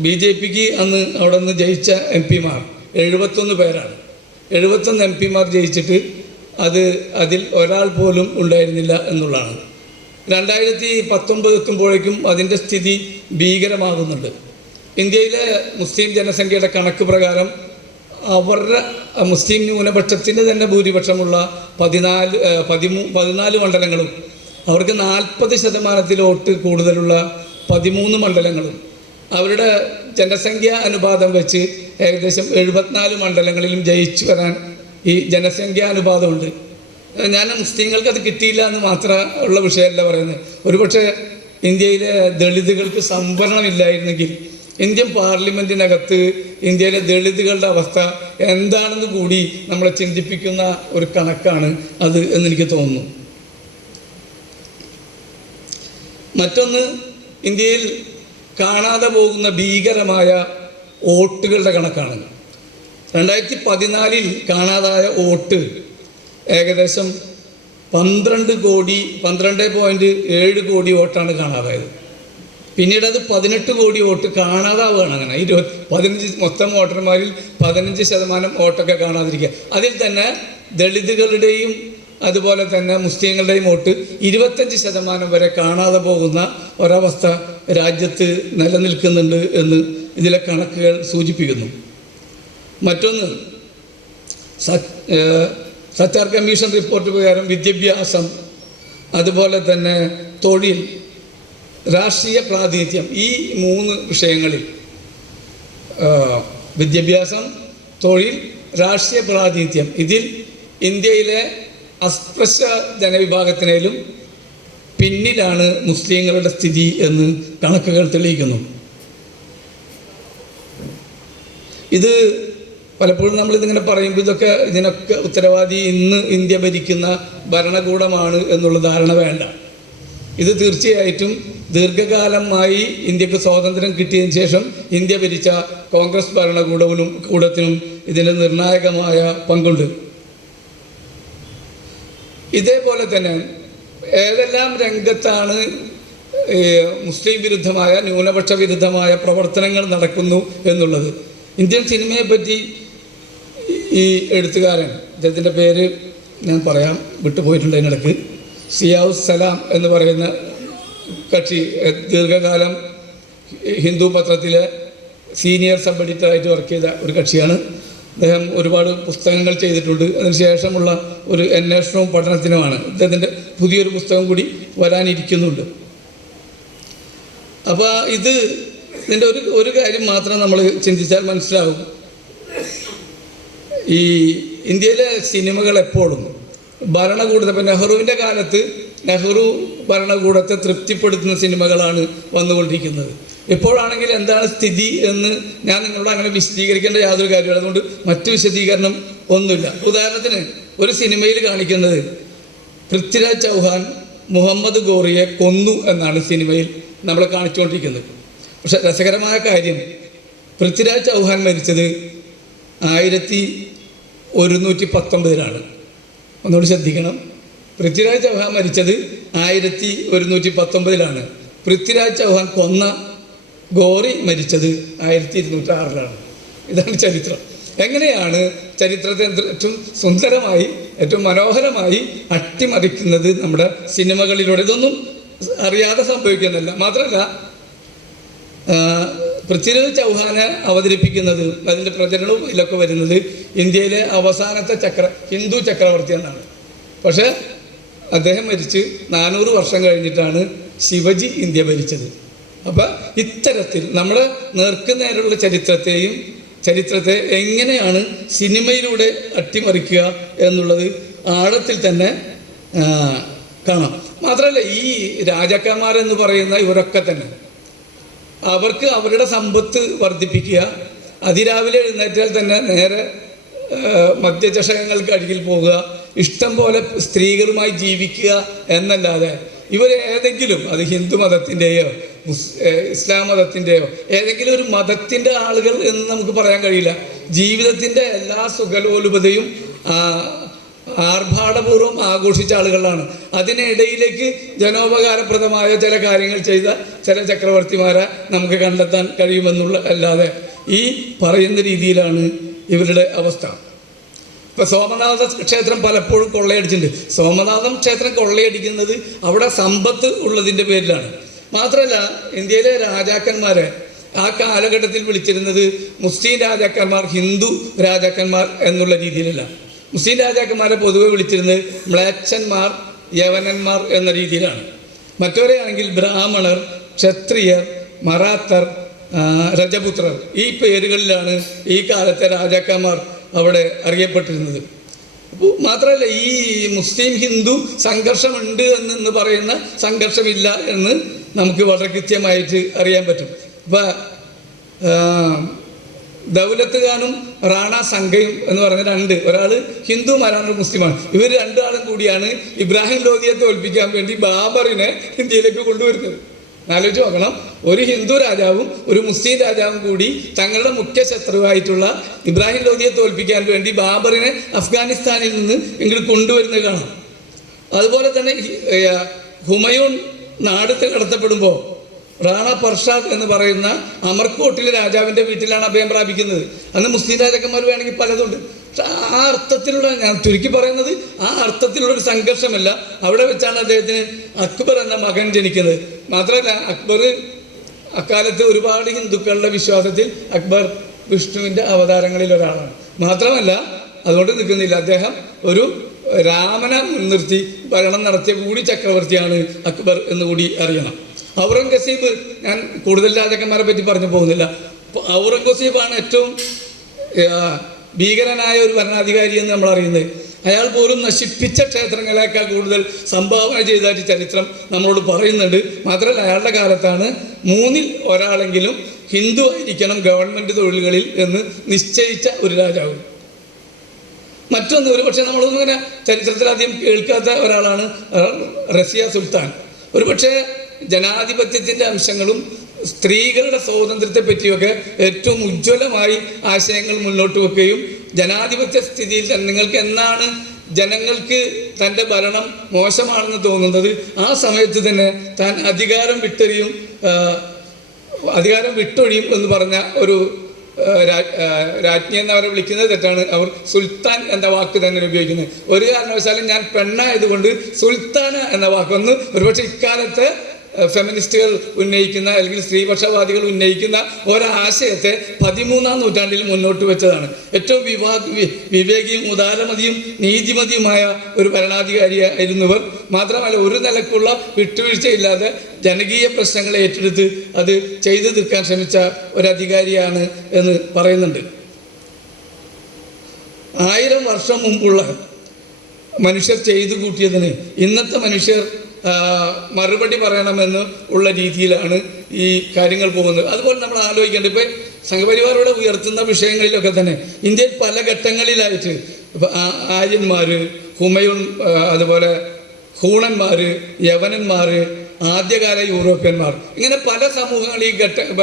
BJPക്ക് അന്ന് അവിടെ നിന്ന് ജയിച്ച MP-മാർ 71 പേരാണ്. 71 MP-മാർ ജയിച്ചിട്ട് അതിൽ ഒരാൾ പോലും ഉണ്ടായിരുന്നില്ല എന്നുള്ളതാണ്. 2019 എത്തുമ്പോഴേക്കും അതിൻ്റെ സ്ഥിതി ഭീകരമാകുന്നുണ്ട്. ഇന്ത്യയിലെ മുസ്ലിം ജനസംഖ്യയുടെ കണക്ക് പ്രകാരം അവരുടെ മുസ്ലിം ന്യൂനപക്ഷത്തിൻ്റെ തന്നെ ഭൂരിപക്ഷമുള്ള 14 മണ്ഡലങ്ങളും അവർക്ക് 40% വോട്ട് കൂടുതലുള്ള 13 മണ്ഡലങ്ങളും അവരുടെ ജനസംഖ്യാ അനുപാതം വെച്ച് ഏകദേശം 74 മണ്ഡലങ്ങളിലും ജയിച്ചു വരാൻ ഈ ജനസംഖ്യാ അനുപാതമുണ്ട്. ഞാൻ മുസ്ലിങ്ങൾക്ക് അത് കിട്ടിയില്ല എന്ന് മാത്രമുള്ള വിഷയമല്ല പറയുന്നത്. ഒരുപക്ഷെ ഇന്ത്യയിലെ ദളിതുകൾക്ക് സംവരണമില്ലായിരുന്നെങ്കിൽ ഇന്ത്യൻ പാർലമെൻറ്റിനകത്ത് ഇന്ത്യയിലെ ദളിതുകളുടെ അവസ്ഥ എന്താണെന്ന് കൂടി നമ്മളെ ചിന്തിപ്പിക്കുന്ന ഒരു കണക്കാണ് അത് എന്നെനിക്ക് തോന്നുന്നു. മറ്റൊന്ന്, ഇന്ത്യയിൽ കാണാതെ പോകുന്ന ഭീകരമായ വോട്ടുകളുടെ കണക്കാണ്. 2014 കാണാതായ വോട്ട് ഏകദേശം 12.7 കോടി വോട്ടാണ് കാണാതായത്. പിന്നീട് അത് 18 കോടി വോട്ട് കാണാതാവുകയാണ്. അങ്ങനെ 15 മൊത്തം വോട്ടർമാരിൽ 15% വോട്ടൊക്കെ കാണാതിരിക്കുക. അതിൽ തന്നെ ദളിതുകളുടെയും അതുപോലെ തന്നെ മുസ്ലിങ്ങളുടെയും വോട്ട് 25% വരെ കാണാതെ പോകുന്ന ഒരവസ്ഥ രാജ്യത്ത് നിലനിൽക്കുന്നുണ്ട് എന്ന് ഇതിലെ കണക്കുകൾ സൂചിപ്പിക്കുന്നു. മറ്റൊന്ന്, സച്ചാർ കമ്മീഷൻ റിപ്പോർട്ട് പ്രകാരം വിദ്യാഭ്യാസം, അതുപോലെ തന്നെ തൊഴിൽ, രാഷ്ട്രീയ പ്രാതിനിധ്യം, ഈ 3 വിഷയങ്ങളിൽ വിദ്യാഭ്യാസം, തൊഴിൽ, രാഷ്ട്രീയ പ്രാതിനിധ്യം, ഇതിൽ ഇന്ത്യയിലെ അസ്പൃശ്യ ജനവിഭാഗത്തിനേലും പിന്നിലാണ് മുസ്ലിങ്ങളുടെ സ്ഥിതി എന്ന് കണക്കുകൾ തെളിയിക്കുന്നു. ഇത് പലപ്പോഴും നമ്മളിതിങ്ങനെ പറയുമ്പോൾ ഇതിനൊക്കെ ഉത്തരവാദി ഇന്ന് ഇന്ത്യ ഭരിക്കുന്ന ഭരണകൂടമാണ് എന്നുള്ള ധാരണ വേണ്ട. ഇത് തീർച്ചയായിട്ടും ദീർഘകാലമായി ഇന്ത്യക്ക് സ്വാതന്ത്ര്യം കിട്ടിയതിന് ശേഷം ഇന്ത്യ ഭരിച്ച കോൺഗ്രസ് ഭരണകൂടത്തിനും ഇതിന് നിർണായകമായ പങ്കുണ്ട്. ഇതേപോലെ തന്നെ ഏതെല്ലാം രംഗത്താണ് മുസ്ലിം വിരുദ്ധമായ, ന്യൂനപക്ഷ വിരുദ്ധമായ പ്രവർത്തനങ്ങൾ നടക്കുന്നു എന്നുള്ളത്. ഇന്ത്യൻ സിനിമയെ പറ്റി ഈ എഴുത്തുകാരൻ, അദ്ദേഹത്തിൻ്റെ പേര് ഞാൻ പറയാം, വിട്ടുപോയിട്ടുണ്ട് അതിനിടയ്ക്ക്, സിയാവ് സലാം എന്ന് പറയുന്ന കക്ഷി ദീർഘകാലം ഹിന്ദു പത്രത്തിലെ സീനിയർ സബ് എഡിറ്ററായിട്ട് വർക്ക് ചെയ്ത ഒരു കക്ഷിയാണ്. അദ്ദേഹം ഒരുപാട് പുസ്തകങ്ങൾ ചെയ്തിട്ടുണ്ട്. അതിനുശേഷമുള്ള ഒരു അന്വേഷണവും പഠനത്തിനുമാണ്. അദ്ദേഹത്തിൻ്റെ പുതിയൊരു പുസ്തകം കൂടി വരാനിരിക്കുന്നുണ്ട്. അപ്പോൾ ഇതിൻ്റെ ഒരു കാര്യം മാത്രം നമ്മൾ ചിന്തിച്ചാൽ മനസ്സിലാവും. ഈ ഇന്ത്യയിലെ സിനിമകൾ എപ്പോഴും ഭരണകൂടത്തെ, ഇപ്പം നെഹ്റുവിൻ്റെ കാലത്ത് നെഹ്റു ഭരണകൂടത്തെ തൃപ്തിപ്പെടുത്തുന്ന സിനിമകളാണ് വന്നുകൊണ്ടിരിക്കുന്നത്. ഇപ്പോഴാണെങ്കിൽ എന്താണ് സ്ഥിതി എന്ന് ഞാൻ നിങ്ങളോട് അങ്ങനെ വിശദീകരിക്കേണ്ട യാതൊരു കാര്യമില്ല. അതുകൊണ്ട് മറ്റു വിശദീകരണം ഒന്നുമില്ല. ഉദാഹരണത്തിന് ഒരു സിനിമയിൽ കാണിക്കുന്നത് പൃഥ്വിരാജ് ചൗഹാൻ മുഹമ്മദ് ഗോറിയെ കൊന്നു എന്നാണ് സിനിമയിൽ നമ്മളെ കാണിച്ചുകൊണ്ടിരിക്കുന്നത്. പക്ഷെ രസകരമായ കാര്യം, പൃഥ്വിരാജ് ചൗഹാൻ മരിച്ചത് 1119 ഒന്നുകൂടി ശ്രദ്ധിക്കണം. പൃഥ്വിരാജ് ചൗഹാൻ മരിച്ചത് 1119 പൃഥ്വിരാജ് ചൗഹാൻ കൊന്ന ഗോറി മരിച്ചത് 1206 ഇതാണ് ചരിത്രം. എങ്ങനെയാണ് ചരിത്രത്തെ ഏറ്റവും സുന്ദരമായി, ഏറ്റവും മനോഹരമായി അട്ടിമറിക്കുന്നത് നമ്മുടെ സിനിമകളിലൂടെ. ഇതൊന്നും അറിയാതെ സംഭവിക്കുന്നതല്ല. മാത്രമല്ല, പൃഥ്വിരാജ് ചൗഹാനെ അവതരിപ്പിക്കുന്നത്, അതിൻ്റെ പ്രചരണവും ഇതിലൊക്കെ വരുന്നത് ഇന്ത്യയിലെ അവസാനത്തെ ഹിന്ദു ചക്രവർത്തി എന്നാണ്. പക്ഷേ അദ്ദേഹം മരിച്ച് 400 വർഷം കഴിഞ്ഞിട്ടാണ് ശിവജി ഇന്ത്യ ഭരിച്ചത്. അപ്പം ഇത്തരത്തിൽ നമ്മൾ നേർക്കുനേരുള്ള ചരിത്രത്തെ എങ്ങനെയാണ് സിനിമയിലൂടെ അട്ടിമറിക്കുക എന്നുള്ളത് ആഴത്തിൽ തന്നെ കാണാം. മാത്രമല്ല, ഈ രാജാക്കന്മാരെന്ന് പറയുന്ന ഇവരൊക്കെ തന്നെ അവർക്ക് അവരുടെ സമ്പത്ത് വർദ്ധിപ്പിക്കുക, അതിരാവിലെ എഴുന്നേറ്റാൽ തന്നെ നേരെ മദ്യചഷകങ്ങൾക്ക് അടിയിൽ പോകുക, ഇഷ്ടം പോലെ സ്ത്രീകളുമായി ജീവിക്കുക എന്നല്ലാതെ ഇവരേതെങ്കിലും അത് ഹിന്ദു മതത്തിൻ്റെയോ ഇസ്ലാം മതത്തിൻ്റെയോ ഏതെങ്കിലും ഒരു മതത്തിൻ്റെ ആളുകൾ എന്ന് നമുക്ക് പറയാൻ കഴിയില്ല. ജീവിതത്തിൻ്റെ എല്ലാ സുഖലോലുപതയും ആർഭാടപൂർവ്വം ആഘോഷിച്ച ആളുകളാണ്. അതിനിടയിലേക്ക് ജനോപകാരപ്രദമായ ചില കാര്യങ്ങൾ ചെയ്ത ചില ചക്രവർത്തിമാരെ നമുക്ക് കണ്ടെത്താൻ കഴിയുമെന്നുള്ള അല്ലാതെ ഈ പറയുന്ന രീതിയിലാണ് ഇവരുടെ അവസ്ഥ. ഇപ്പം സോമനാഥ ക്ഷേത്രം പലപ്പോഴും കൊള്ളയടിച്ചിട്ടുണ്ട്. സോമനാഥം ക്ഷേത്രം കൊള്ളയടിക്കുന്നത് അവിടെ സമ്പത്ത് ഉള്ളതിൻ്റെ പേരിലാണ്. മാത്രമല്ല ഇന്ത്യയിലെ രാജാക്കന്മാരെ ആ കാലഘട്ടത്തിൽ വിളിച്ചിരുന്നത് മുസ്ലിം രാജാക്കന്മാർ, ഹിന്ദു രാജാക്കന്മാർ എന്നുള്ള രീതിയിലല്ല. മുസ്ലിം രാജാക്കന്മാരെ പൊതുവെ വിളിച്ചിരുന്നത് മ്ലേച്ഛന്മാർ, യവനന്മാർ എന്ന രീതിയിലാണ്. മറ്റവരെയാണെങ്കിൽ ബ്രാഹ്മണർ, ക്ഷത്രിയർ, മറാത്തർ, രജപുത്രർ ഈ പേരുകളിലാണ് ഈ കാലത്തെ രാജാക്കന്മാർ അവിടെ അറിയപ്പെട്ടിരുന്നത്. മാത്രമല്ല ഈ മുസ്ലിം ഹിന്ദു സംഘർഷമുണ്ട് എന്ന് പറയുന്ന സംഘർഷമില്ല എന്ന് നമുക്ക് വളരെ കൃത്യമായിട്ട് അറിയാൻ പറ്റും. ഇപ്പം ദൗലത്ത് ഖാനും റാണ സംഘയും എന്ന് പറഞ്ഞ ഒരാൾ ഹിന്ദു, ഒരാൾ മുസ്ലിമാണ്. ഇവർ രണ്ടാളും കൂടിയാണ് ഇബ്രാഹിം ലോധിയെ തോൽപ്പിക്കാൻ വേണ്ടി ബാബറിനെ ഇന്ത്യയിലേക്ക് കൊണ്ടുവരുന്നത്. ആലോചിച്ച് നോക്കണം, ഒരു ഹിന്ദു രാജാവും ഒരു മുസ്ലിം രാജാവും കൂടി തങ്ങളുടെ മുഖ്യ ശത്രുവായിട്ടുള്ള ഇബ്രാഹിം ലോധിയെ തോൽപ്പിക്കാൻ വേണ്ടി ബാബറിനെ അഫ്ഗാനിസ്ഥാനിൽ നിന്ന് ഇങ്ങോട്ട് കൊണ്ടുവരുന്നത് കാണാം. അതുപോലെ തന്നെ ഹുമയൂൺ നാട് കടത്തപ്പെടുമ്പോൾ റാണ പർഷാദ് എന്ന് പറയുന്ന അമർകോട്ടിലെ രാജാവിൻ്റെ വീട്ടിലാണ് അഭയം പ്രാപിക്കുന്നത്. അന്ന് മുസ്ലിം രാജാക്കന്മാർ വേണമെങ്കിൽ പലതുണ്ട്. പക്ഷെ ആ അർത്ഥത്തിലുള്ള, ഞാൻ ചുരുക്കി പറയുന്നത്, ആ അർത്ഥത്തിലുള്ളൊരു സംഘർഷമല്ല. അവിടെ വെച്ചാണ് അദ്ദേഹത്തിന് അക്ബർ എന്ന മകൻ ജനിക്കുന്നത്. മാത്രമല്ല അക്ബർ അക്കാലത്ത് ഒരുപാട് ഹിന്ദുക്കളുടെ വിശ്വാസത്തിൽ അക്ബർ വിഷ്ണുവിൻ്റെ അവതാരങ്ങളിൽ ഒരാളാണ്. മാത്രമല്ല അതുകൊണ്ട് നിൽക്കുന്നില്ല, അദ്ദേഹം ഒരു രാമനെ മുൻനിർത്തി ഭരണം നടത്തിയ കൂടി ചക്രവർത്തിയാണ് അക്ബർ എന്നുകൂടി അറിയണം. ഔറംഗസീബ്, ഞാൻ കൂടുതൽ രാജാക്കന്മാരെ പറ്റി പറഞ്ഞു പോകുന്നില്ല. ഔറംഗസീബാണ് ഏറ്റവും ഭീകരനായ ഒരു ഭരണാധികാരി എന്ന് നമ്മൾ അറിയുന്നത്. അയാൾ പോലും നശിപ്പിച്ച ക്ഷേത്രങ്ങളേക്കാൾ കൂടുതൽ സംഭാവന ചെയ്തതായിട്ട് ചരിത്രം നമ്മളോട് പറയുന്നുണ്ട്. മാത്രമല്ല അയാളുടെ കാലത്താണ് 3-ൽ ഒരാളെങ്കിലും ഹിന്ദു ആയിരിക്കണം ഗവൺമെൻറ് തൊഴിലുകളിൽ എന്ന് നിശ്ചയിച്ച ഒരു രാജാവ്. മറ്റൊന്ന്, ഒരു പക്ഷേ നമ്മളൊന്നും ഇങ്ങനെ ചരിത്രത്തിലധികം കേൾക്കാത്ത ഒരാളാണ് റസിയ സുൽത്താൻ. ഒരു പക്ഷേ ജനാധിപത്യത്തിൻ്റെ അംശങ്ങളും സ്ത്രീകളുടെ സ്വാതന്ത്ര്യത്തെ പറ്റിയൊക്കെ ഏറ്റവും ഉജ്ജ്വലമായി ആശയങ്ങൾ മുന്നോട്ട് വെക്കുകയും ജനാധിപത്യ സ്ഥിതിയിൽ നിങ്ങൾക്ക് എന്നാണ് ജനങ്ങൾക്ക് തൻ്റെ ഭരണം മോശമാണെന്ന് തോന്നുന്നത് ആ സമയത്ത് തന്നെ താൻ അധികാരം വിട്ടൊഴിയും എന്ന് പറഞ്ഞ ഒരു രാജ്ഞി എന്നവരെ വിളിക്കുന്നത് തെറ്റാണ്. അവർ സുൽത്താൻ എന്ന വാക്ക് തന്നെ ഉപയോഗിക്കുന്നത്. ഒരു കാരണവശാലും ഞാൻ പെണ്ണായതുകൊണ്ട് സുൽത്താന എന്ന വാക്കൊന്ന് ഒരുപക്ഷെ ഇക്കാലത്തെ ഫെമിനിസ്റ്റുകൾ ഉന്നയിക്കുന്ന അല്ലെങ്കിൽ സ്ത്രീപക്ഷവാദികൾ ഉന്നയിക്കുന്ന ഒരാശയത്തെ 13-ാം നൂറ്റാണ്ടിൽ മുന്നോട്ട് വെച്ചതാണ്. ഏറ്റവും വിവേകിയും ഉദാരമതിയും നീതിമതിയുമായ ഒരു ഭരണാധികാരിയായിരുന്നു ഇവർ. മാത്രമല്ല ഒരു നിലക്കുള്ള വിട്ടുവീഴ്ചയില്ലാതെ ജനകീയ പ്രശ്നങ്ങളെ ഏറ്റെടുത്ത് അത് ചെയ്തു തീർക്കാൻ ശ്രമിച്ച ഒരധികാരിയാണ് എന്ന് പറയുന്നുണ്ട്. 1000 വർഷം മുമ്പുള്ള മനുഷ്യർ ചെയ്തു കൂട്ടിയതിന് ഇന്നത്തെ മനുഷ്യർ മറുപടി പറയണമെന്ന് ഉള്ള രീതിയിലാണ് ഈ കാര്യങ്ങൾ പോകുന്നത്. അതുപോലെ നമ്മൾ ആലോചിക്കേണ്ടത്, ഇപ്പോൾ സംഘപരിവാരോടെ ഉയർത്തുന്ന വിഷയങ്ങളിലൊക്കെ തന്നെ ഇന്ത്യയിൽ പല ഘട്ടങ്ങളിലായിട്ട് ആര്യന്മാർ, ഹുമയൂൺ, അതുപോലെ ഹൂണന്മാർ, യവനന്മാർ, ആദ്യകാല യൂറോപ്യന്മാർ, ഇങ്ങനെ പല സമൂഹങ്ങൾ ഈ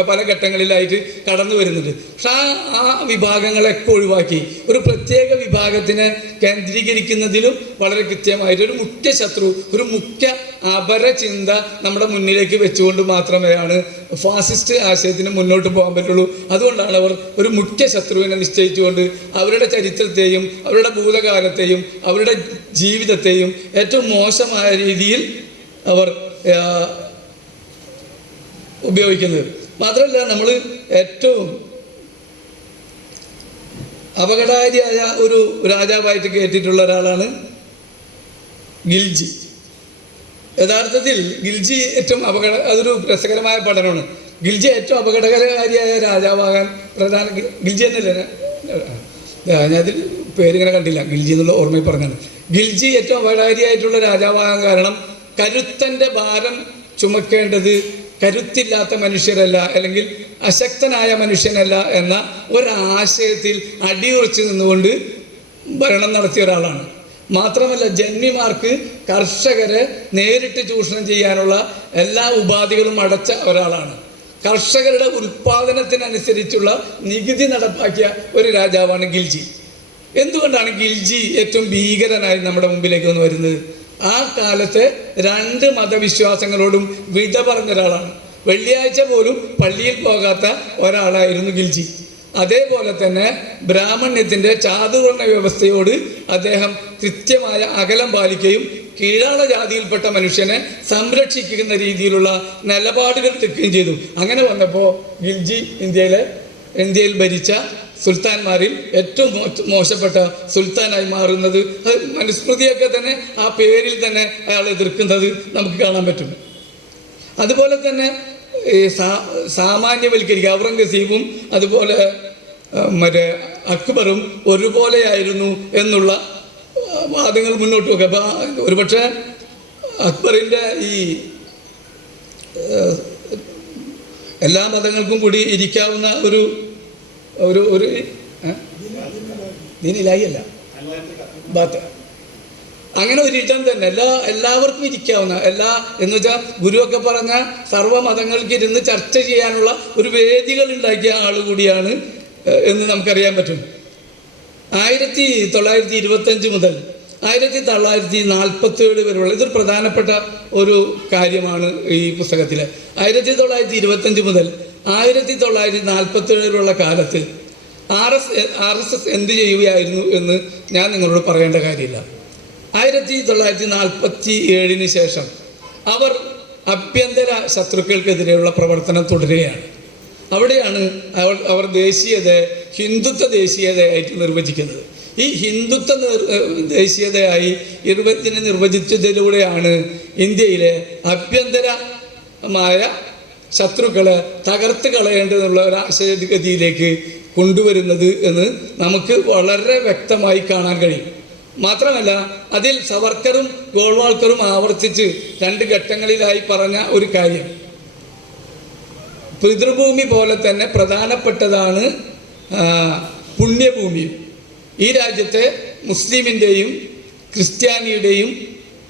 പല ഘട്ടങ്ങളിലായിട്ട് കടന്നു വരുന്നുണ്ട്. പക്ഷെ ആ വിഭാഗങ്ങളൊക്കെ ഒഴിവാക്കി ഒരു പ്രത്യേക വിഭാഗത്തിനെ കേന്ദ്രീകരിക്കുന്നതിലും വളരെ കൃത്യമായിട്ട് ഒരു മുഖ്യ ശത്രു, ഒരു മുഖ്യ അപരചിന്ത നമ്മുടെ മുന്നിലേക്ക് വെച്ചുകൊണ്ട് മാത്രമേയാണ് ഫാസിസ്റ്റ് ആശയത്തിന് മുന്നോട്ട് പോകാൻ പറ്റുള്ളൂ. അതുകൊണ്ടാണ് അവർ ഒരു മുഖ്യ ശത്രുവിനെ നിശ്ചയിച്ചുകൊണ്ട് അവരുടെ ചരിത്രത്തെയും അവരുടെ ഭൂതകാലത്തെയും അവരുടെ ജീവിതത്തെയും ഏറ്റവും മോശമായ രീതിയിൽ അവർ ഉപയോഗിക്കുന്നത്. മാത്രമല്ല നമ്മൾ ഏറ്റവും അപകടകാരിയായ ഒരു രാജാവായിട്ട് കേട്ടിട്ടുള്ള ഒരാളാണ് ഗിൽജി. യഥാർത്ഥത്തിൽ ഗിൽജി ഏറ്റവും അതൊരു രസകരമായ പഠനമാണ്. ഗിൽജി ഏറ്റവും അപകടകാരിയായ രാജാവാകാൻ ഗിൽജി തന്നെയല്ലേ, ഞാനതിൽ പേരിങ്ങനെ കണ്ടില്ല, ഗിൽജി എന്നുള്ള ഓർമ്മയിൽ പറഞ്ഞാണ്. ഗിൽജി ഏറ്റവും അപകടകാരിയായിട്ടുള്ള രാജാവാകാൻ കാരണം കരുത്തൻ്റെ ഭാരം ചുമക്കേണ്ടത് കരുത്തില്ലാത്ത മനുഷ്യരല്ല, അല്ലെങ്കിൽ അശക്തനായ മനുഷ്യനല്ല എന്ന ഒരാശയത്തിൽ അടിയുറച്ച് നിന്നുകൊണ്ട് ഭരണം നടത്തിയ ഒരാളാണ്. മാത്രമല്ല ജന്മിമാർക്ക് കർഷകരെ നേരിട്ട് ചൂഷണം ചെയ്യാനുള്ള എല്ലാ ഉപാധികളും അടച്ച ഒരാളാണ്. കർഷകരുടെ ഉൽപ്പാദനത്തിനനുസരിച്ചുള്ള നികുതി നടപ്പാക്കിയ ഒരു രാജാവാണ് ഖിൽജി. എന്തുകൊണ്ടാണ് ഖിൽജി ഏറ്റവും ഭീകരനായി നമ്മുടെ മുമ്പിലേക്ക് വന്ന് വരുന്നത്? ആ കാലത്തെ 2 മതവിശ്വാസങ്ങളോടും വിട പറഞ്ഞ ഒരാളാണ്. വെള്ളിയാഴ്ച പോലും പള്ളിയിൽ പോകാത്ത ഒരാളായിരുന്നു ഖിൽജി. അതേപോലെ തന്നെ ബ്രാഹ്മണ്യത്തിൻ്റെ ചാതുർവർണ്ണ വ്യവസ്ഥയോട് അദ്ദേഹം കൃത്യമായ അകലം പാലിക്കുകയും കീഴാള ജാതിയിൽപ്പെട്ട മനുഷ്യനെ സംരക്ഷിക്കുന്ന രീതിയിലുള്ള നിലപാടുകൾ എടുക്കുകയും ചെയ്തു. അങ്ങനെ വന്നപ്പോൾ ഖിൽജി ഇന്ത്യയിൽ ഭരിച്ച സുൽത്താൻമാരിൽ ഏറ്റവും മോശപ്പെട്ട സുൽത്താനായി മാറുന്നത്, അത് മനുസ്മൃതിയൊക്കെ തന്നെ ആ പേരിൽ തന്നെ അയാൾ എതിർക്കുന്നത് നമുക്ക് കാണാൻ പറ്റും. അതുപോലെ തന്നെ സാമാന്യവൽക്കരിക്കുക, ഔറംഗസീബും അതുപോലെ അക്ബറും ഒരുപോലെയായിരുന്നു എന്നുള്ള വാദങ്ങൾ മുന്നോട്ട് വെക്കുക. അപ്പോൾ ഒരുപക്ഷെ അക്ബറിൻ്റെ ഈ എല്ലാ മതങ്ങൾക്കും കൂടി ഇരിക്കാവുന്ന ഒരു ഒരു ഒരു ദീനിലായി അല്ല ബാത്ത്, അങ്ങനെ ഒരു ഇടം തന്നെ എല്ലാവർക്കും ഇരിക്കാവുന്ന എന്ന് വെച്ചാൽ ഗുരുവൊക്കെ പറഞ്ഞ സർവ്വമതങ്ങൾക്ക് ഇരുന്ന് ചർച്ച ചെയ്യാനുള്ള ഒരു വേദികൾ ഉണ്ടാക്കിയ ആൾ കൂടിയാണ് എന്ന് നമുക്കറിയാൻ പറ്റും. 1925 മുതൽ 1947 വരെയുള്ള ഇതൊരു പ്രധാനപ്പെട്ട ഒരു കാര്യമാണ് ഈ പുസ്തകത്തിൽ. 1925 മുതൽ 1947 വരെയുള്ള കാലത്ത് RSS എന്ത് ചെയ്യുകയായിരുന്നു എന്ന് ഞാൻ നിങ്ങളോട് പറയേണ്ട കാര്യമില്ല. 1947 ശേഷം അവർ ആഭ്യന്തര ശത്രുക്കൾക്കെതിരെയുള്ള പ്രവർത്തനം തുടരുകയാണ്. അവിടെയാണ് അവർ ഹിന്ദുത്വ ദേശീയതയായിട്ട് നിർവചിക്കുന്നത്. ഈ ഹിന്ദുത്വ ദേശീയതയായി നിർവചിച്ചതിലൂടെയാണ് ഇന്ത്യയിലെ ആഭ്യന്തരമായ ശത്രുക്കളെ തകർത്ത് കളയേണ്ടതെന്നുള്ള ഒരു ആശയഗതിയിലേക്ക് കൊണ്ടുവരുന്നത് എന്ന് നമുക്ക് വളരെ വ്യക്തമായി കാണാൻ കഴിയും. മാത്രമല്ല അതിൽ സവർക്കറും ഗോൾവാൾക്കറും ആവർത്തിച്ച് 2 ഘട്ടങ്ങളിലായി പറഞ്ഞ ഒരു കാര്യം, പിതൃഭൂമി പോലെ തന്നെ പ്രധാനപ്പെട്ടതാണ് പുണ്യഭൂമി. ഈ രാജ്യത്തെ മുസ്ലിമിൻ്റെയും ക്രിസ്ത്യാനിയുടെയും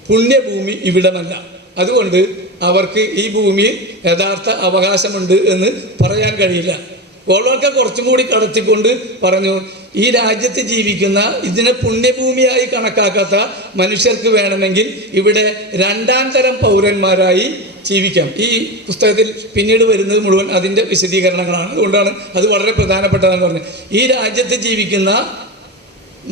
പുണ്യഭൂമി ഇവിടമല്ല. അതുകൊണ്ട് അവർക്ക് ഈ ഭൂമിയിൽ യഥാർത്ഥ അവകാശമുണ്ട് എന്ന് പറയാൻ കഴിയില്ല. ഗോൾവാൾക്കർ കുറച്ചും കൂടി കടത്തിക്കൊണ്ട് പറഞ്ഞു, ഈ രാജ്യത്ത് ജീവിക്കുന്ന ഇതിനെ പുണ്യഭൂമിയായി കണക്കാക്കാത്ത മനുഷ്യർക്ക് വേണമെങ്കിൽ ഇവിടെ 2ാം തരം പൗരന്മാരായി ജീവിക്കാം. ഈ പുസ്തകത്തിൽ പിന്നീട് വരുന്നത് മുഴുവൻ അതിൻ്റെ വിശദീകരണങ്ങളാണ്. അതുകൊണ്ടാണ് അത് വളരെ പ്രധാനപ്പെട്ടതെന്ന് പറഞ്ഞത്. ഈ രാജ്യത്ത് ജീവിക്കുന്ന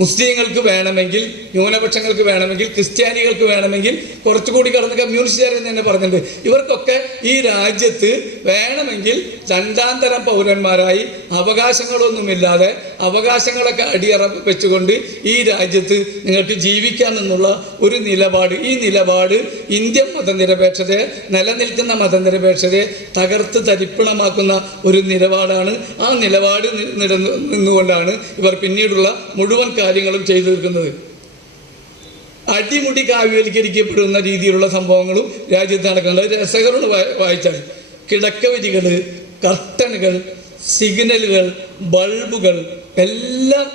മുസ്ലിങ്ങൾക്ക് വേണമെങ്കിൽ, ന്യൂനപക്ഷങ്ങൾക്ക് വേണമെങ്കിൽ, ക്രിസ്ത്യാനികൾക്ക് വേണമെങ്കിൽ, കുറച്ചുകൂടി കടന്ന് കമ്മ്യൂണിസ്റ്റുകാരെന്ന് തന്നെ പറഞ്ഞിട്ടുണ്ട്, ഇവർക്കൊക്കെ ഈ രാജ്യത്ത് വേണമെങ്കിൽ 2ാം തരം പൗരന്മാരായി അവകാശങ്ങളൊന്നുമില്ലാതെ അവകാശങ്ങളൊക്കെ അടിയറ വെച്ചുകൊണ്ട് ഈ രാജ്യത്ത് നിങ്ങൾക്ക് ജീവിക്കാമെന്നുള്ള ഒരു നിലപാട്, ഈ നിലപാട് ഇന്ത്യൻ മതനിരപേക്ഷതയെ, നിലനിൽക്കുന്ന മതനിരപേക്ഷതയെ തകർത്ത് തരിപ്പണമാക്കുന്ന ഒരു നിലപാടാണ്. ആ നിലപാട് നിന്നുകൊണ്ടാണ് ഇവർ പിന്നീടുള്ള മുഴുവൻ കാര്യങ്ങളും ചെയ്തു തീർക്കുന്നത്. അടിമുടി കാവ്യവൽക്കരിക്കപ്പെടുന്ന രീതിയിലുള്ള സംഭവങ്ങളും രാജ്യത്ത് നടക്കുന്നുണ്ട്. രസകരമാണ് വായിച്ചാൽ. കിടക്കവരികൾ, കർട്ടനുകൾ, സിഗ്നലുകൾ, ബൾബുകൾ എല്ലാം